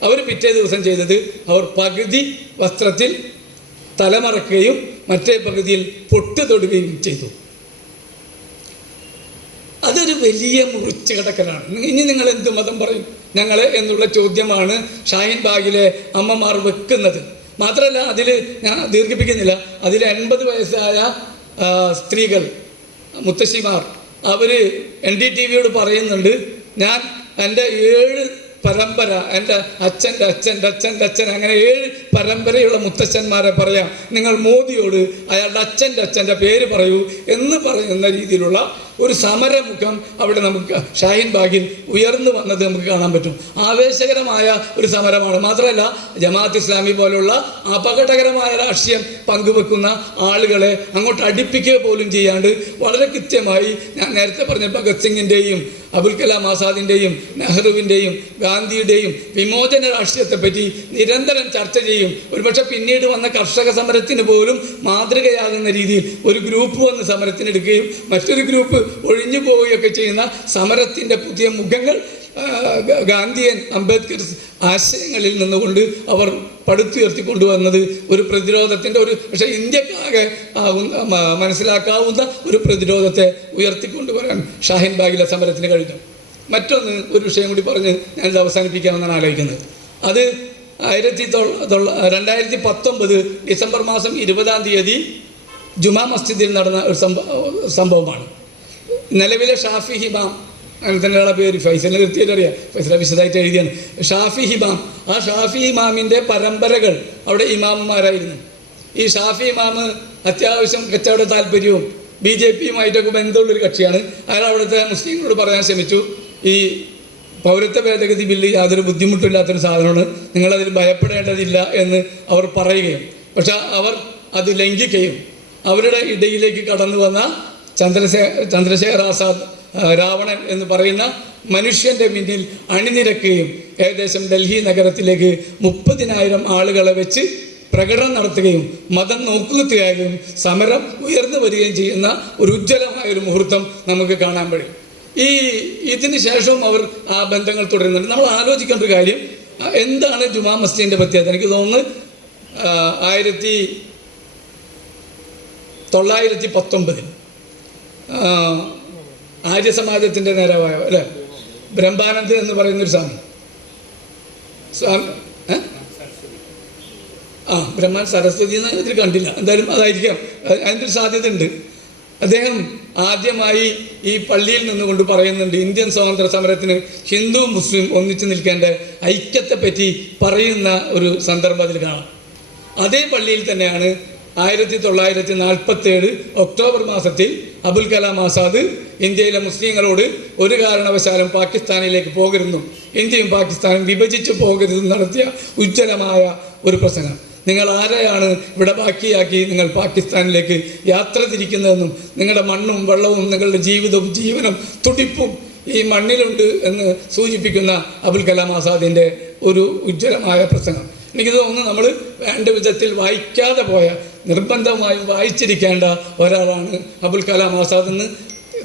അവർ പിറ്റേ ദിവസം ചെയ്തത്, അവർ പകുതി വസ്ത്രത്തിൽ തലമറക്കുകയും മറ്റേ പകുതിയിൽ പൊട്ട് തൊടുകയും ചെയ്തു. അത് വലിയ മുറിച്ച് കിടക്കലാണ്. ഇനി നിങ്ങൾ എന്ത് മതം പറയും ഞങ്ങളെ എന്നുള്ള ചോദ്യമാണ് ഷാഹിൻ ബാഗിലെ അമ്മമാർ വെക്കുന്നത്. മാത്രമല്ല അതിൽ ഞാൻ ദീർഘിപ്പിക്കുന്നില്ല, അതിൽ 80 വയസ്സായ സ്ത്രീകൾ മുത്തശ്ശിമാർ അവർ NDTVയോട് പറയുന്നുണ്ട്, ഞാൻ എൻ്റെ 7 പരമ്പര, എൻ്റെ അച്ഛൻ്റെ അച്ഛൻ്റെ അച്ഛൻ്റെ അച്ഛൻ, അങ്ങനെ 7 പരമ്പരയുള്ള മുത്തച്ഛന്മാരെ പറയാം, നിങ്ങൾ മോദിയോട് അയാളുടെ അച്ഛൻ്റെ അച്ഛൻ്റെ പേര് പറയൂ എന്ന് പറയുന്ന രീതിയിലുള്ള ഒരു സമരമുഖം അവിടെ നമുക്ക് ഷാഹിൻ ബാഗിൽ ഉയർന്നു വന്നത് നമുക്ക് കാണാൻ പറ്റും. ആവേശകരമായ ഒരു സമരമാണ്. മാത്രമല്ല ജമാഅത്ത് ഇസ്ലാമി പോലുള്ള അപകടകരമായ രാഷ്ട്രീയം പങ്കുവെക്കുന്ന ആളുകളെ അങ്ങോട്ട് അടുപ്പിക്കുക പോലും ചെയ്യാണ്ട് വളരെ കൃത്യമായി ഞാൻ നേരത്തെ പറഞ്ഞ ഭഗത് സിംഗിൻ്റെയും അബുൽ കലാം ആസാദിൻ്റെയും നെഹ്റുവിൻ്റെയും ഗാന്ധിയുടെയും വിമോചന രാഷ്ട്രീയത്തെപ്പറ്റി നിരന്തരം ചർച്ച ചെയ്യും. ഒരുപക്ഷെ പിന്നീട് വന്ന കർഷക സമരത്തിന് പോലും മാതൃകയാകുന്ന രീതിയിൽ ഒരു ഗ്രൂപ്പ് വന്ന് സമരത്തിനെടുക്കുകയും മറ്റൊരു ഗ്രൂപ്പ് ഒഴിഞ്ഞു പോവുകയൊക്കെ ചെയ്യുന്ന സമരത്തിൻ്റെ പുതിയ മുഖങ്ങൾ ഗാന്ധിയൻ അംബേദ്കർ ആശയങ്ങളിൽ നിന്നുകൊണ്ട് അവർ പടുത്തുയർത്തിക്കൊണ്ടുവന്നത് ഒരു പ്രതിരോധത്തിൻ്റെ ഒരു, പക്ഷേ ഇന്ത്യക്കാകെ മനസ്സിലാക്കാവുന്ന ഒരു പ്രതിരോധത്തെ ഉയർത്തിക്കൊണ്ടുവരാൻ ഷാഹിൻ ബാഗിലെ സമരത്തിന് കഴിഞ്ഞു. മറ്റൊന്ന് ഒരു വിഷയം കൂടി പറഞ്ഞ് ഞാനിത് അവസാനിപ്പിക്കാമെന്നാണ് ആലോചിക്കുന്നത്. അത് 2019 ഡിസംബർ മാസം 20-ാം തീയതി ജുമാ മസ്ജിദിൽ നടന്ന ഒരു സംഭവമാണ്. നിലവിലെ ഷാഫി ഹിമാം, അങ്ങനെ തന്നെയുള്ള പേര് ഫൈസലിനെ കൃത്യമായിട്ട് അറിയാം, ഫൈസല വിശദമായിട്ട് എഴുതിയാണ്, ഷാഫി ഹിമാം. ആ ഷാഫി ഇമാമിൻ്റെ പരമ്പരകൾ അവിടെ ഇമാമുമാരായിരുന്നു. ഈ ഷാഫി ഇമാമ് അത്യാവശ്യം കച്ചവട താല്പര്യവും BJPയുമായിട്ടൊക്കെ ബന്ധമുള്ളൊരു കക്ഷിയാണ്. അയാൾ അവിടുത്തെ മുസ്ലിങ്ങളോട് പറയാൻ ശ്രമിച്ചു, ഈ പൗരത്വ ഭേദഗതി ബില്ല് യാതൊരു ബുദ്ധിമുട്ടില്ലാത്തൊരു സാധനമാണ്, നിങ്ങളതിൽ ഭയപ്പെടേണ്ടതില്ല എന്ന് അവർ പറയുകയും, പക്ഷെ അവർ അത് ലംഘിക്കുകയും അവരുടെ ഇടയിലേക്ക് കടന്നു വന്ന ചന്ദ്രശേഖർ ആസാദ് രാവണൻ എന്ന് പറയുന്ന മനുഷ്യൻ്റെ മുന്നിൽ അണിനിരക്കുകയും ഏകദേശം ഡൽഹി നഗരത്തിലേക്ക് 30,000 ആളുകളെ വെച്ച് പ്രകടനം നടത്തുകയും മതം നോക്കുകുത്തുകയും സമരം ഉയർന്നു വരികയും ചെയ്യുന്ന ഒരു ഉജ്ജ്വലമായ ഒരു മുഹൂർത്തം നമുക്ക് കാണാൻ കഴിയും. ഇതിന് ശേഷവും അവർ ആ ബന്ധങ്ങൾ തുടരുന്നുണ്ട്. നമ്മൾ ആലോചിക്കേണ്ട ഒരു കാര്യം, എന്താണ് ജുമാ മസ്ജിദിൻ്റെ പ്രത്യേകത? എനിക്ക് തോന്നുന്നു 1919 ആര്യസമാജത്തിൻ്റെ നേതാവായ അല്ലേ ബ്രഹ്മാനന്ദൻ എന്ന് പറയുന്നൊരു സ്വാമി ബ്രഹ്മാൻ സരസ്വതി എന്ന് ഇതിൽ കണ്ടില്ല, എന്തായാലും അതായിരിക്കാം, അതിൻ്റെ ഒരു സാധ്യത ഉണ്ട്. അദ്ദേഹം ആദ്യമായി ഈ പള്ളിയിൽ നിന്നുകൊണ്ട് പറയുന്നുണ്ട്, ഇന്ത്യൻ സ്വാതന്ത്ര്യ സമരത്തിന് ഹിന്ദു മുസ്ലിം ഒന്നിച്ചു നിൽക്കേണ്ട ഐക്യത്തെപ്പറ്റി പറയുന്ന ഒരു സന്ദർഭം അതിൽ കാണാം. അതേ പള്ളിയിൽ തന്നെയാണ് 1947 ഒക്ടോബർ മാസത്തിൽ അബുൽ കലാം ആസാദ് ഇന്ത്യയിലെ മുസ്ലിങ്ങളോട് ഒരു കാരണവശാലും പാകിസ്ഥാനിലേക്ക് പോകരുതെന്നും ഇന്ത്യയും പാകിസ്ഥാനും വിഭജിച്ചു പോകരുതെന്നും നടത്തിയ ഉജ്ജ്വലമായ ഒരു പ്രസംഗം. നിങ്ങൾ ആരെയാണ് ഇവിടെ ബാക്കിയാക്കി നിങ്ങൾ പാകിസ്ഥാനിലേക്ക് യാത്ര തിരിക്കുന്നതെന്നും നിങ്ങളുടെ മണ്ണും വെള്ളവും നിങ്ങളുടെ ജീവിതവും ജീവനും തുടിപ്പും ഈ മണ്ണിലുണ്ട് എന്ന് സൂചിപ്പിക്കുന്ന അബുൽ കലാം ആസാദിൻ്റെ ഒരു ഉജ്ജ്വലമായ പ്രസംഗം. എനിക്ക് തോന്നുന്നു നമ്മൾ വേണ്ട വിധത്തിൽ വായിക്കാതെ പോയ, നിർബന്ധമായും വായിച്ചിരിക്കേണ്ട ഒരാളാണ് അബുൽ കലാം ആസാദ് എന്ന്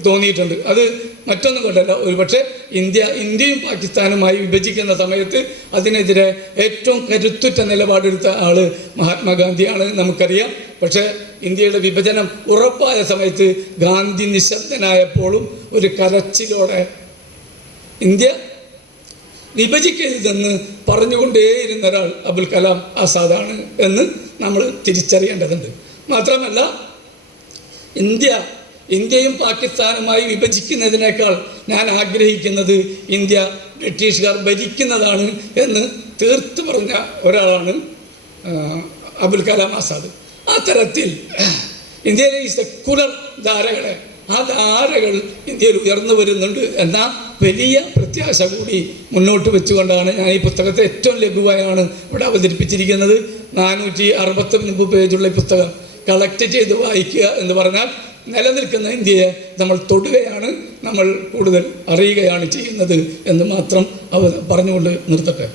തോന്നിയിട്ടുണ്ട്. അത് മറ്റൊന്നും കൊണ്ടല്ല, ഒരുപക്ഷെ ഇന്ത്യയും പാകിസ്ഥാനുമായി വിഭജിക്കുന്ന സമയത്ത് അതിനെതിരെ ഏറ്റവും കരുത്തുറ്റ നിലപാടെടുത്ത ആള് മഹാത്മാഗാന്ധിയാണ് നമുക്കറിയാം. പക്ഷേ ഇന്ത്യയുടെ വിഭജനം ഉറപ്പായ സമയത്ത് ഗാന്ധി നിശബ്ദനായപ്പോഴും ഒരു കരച്ചിലോടെ ഇന്ത്യ വിഭജിക്കരുതെന്ന് പറഞ്ഞുകൊണ്ടേയിരുന്ന ഒരാൾ അബുൽ കലാം ആസാദാണ് എന്ന് നമ്മൾ തിരിച്ചറിയേണ്ടതുണ്ട്. മാത്രമല്ല ഇന്ത്യയും പാകിസ്ഥാനുമായി വിഭജിക്കുന്നതിനേക്കാൾ ഞാൻ ആഗ്രഹിക്കുന്നത് ഇന്ത്യ ബ്രിട്ടീഷുകാർ ഭരിക്കുന്നതാണ് എന്ന് തീർത്തു പറഞ്ഞ ഒരാളാണ് അബുൽ കലാം ആസാദ്. ആ തരത്തിൽ ഇന്ത്യയിലെ ഈ സെക്കുലർ ധാരകളെ, ആ ധാരകൾ ഇന്ത്യയിൽ ഉയർന്നു വരുന്നുണ്ട് എന്ന വലിയ പ്രത്യാശ കൂടി മുന്നോട്ട് വെച്ചുകൊണ്ടാണ് ഞാൻ ഈ പുസ്തകത്തെ ഏറ്റവും ലഘുവായാണ് ഇവിടെ അവതരിപ്പിച്ചിരിക്കുന്നത്. 469 പേജുള്ള ഈ പുസ്തകം കളക്ട് ചെയ്ത് വായിക്കുക എന്ന് പറഞ്ഞാൽ നിലനിൽക്കുന്ന ഇന്ത്യയെ നമ്മൾ തൊടുകയാണ്, നമ്മൾ കൂടുതൽ അറിയുകയാണ് ചെയ്യുന്നത് എന്ന് മാത്രം പറഞ്ഞുകൊണ്ട് നിർത്തട്ടെ.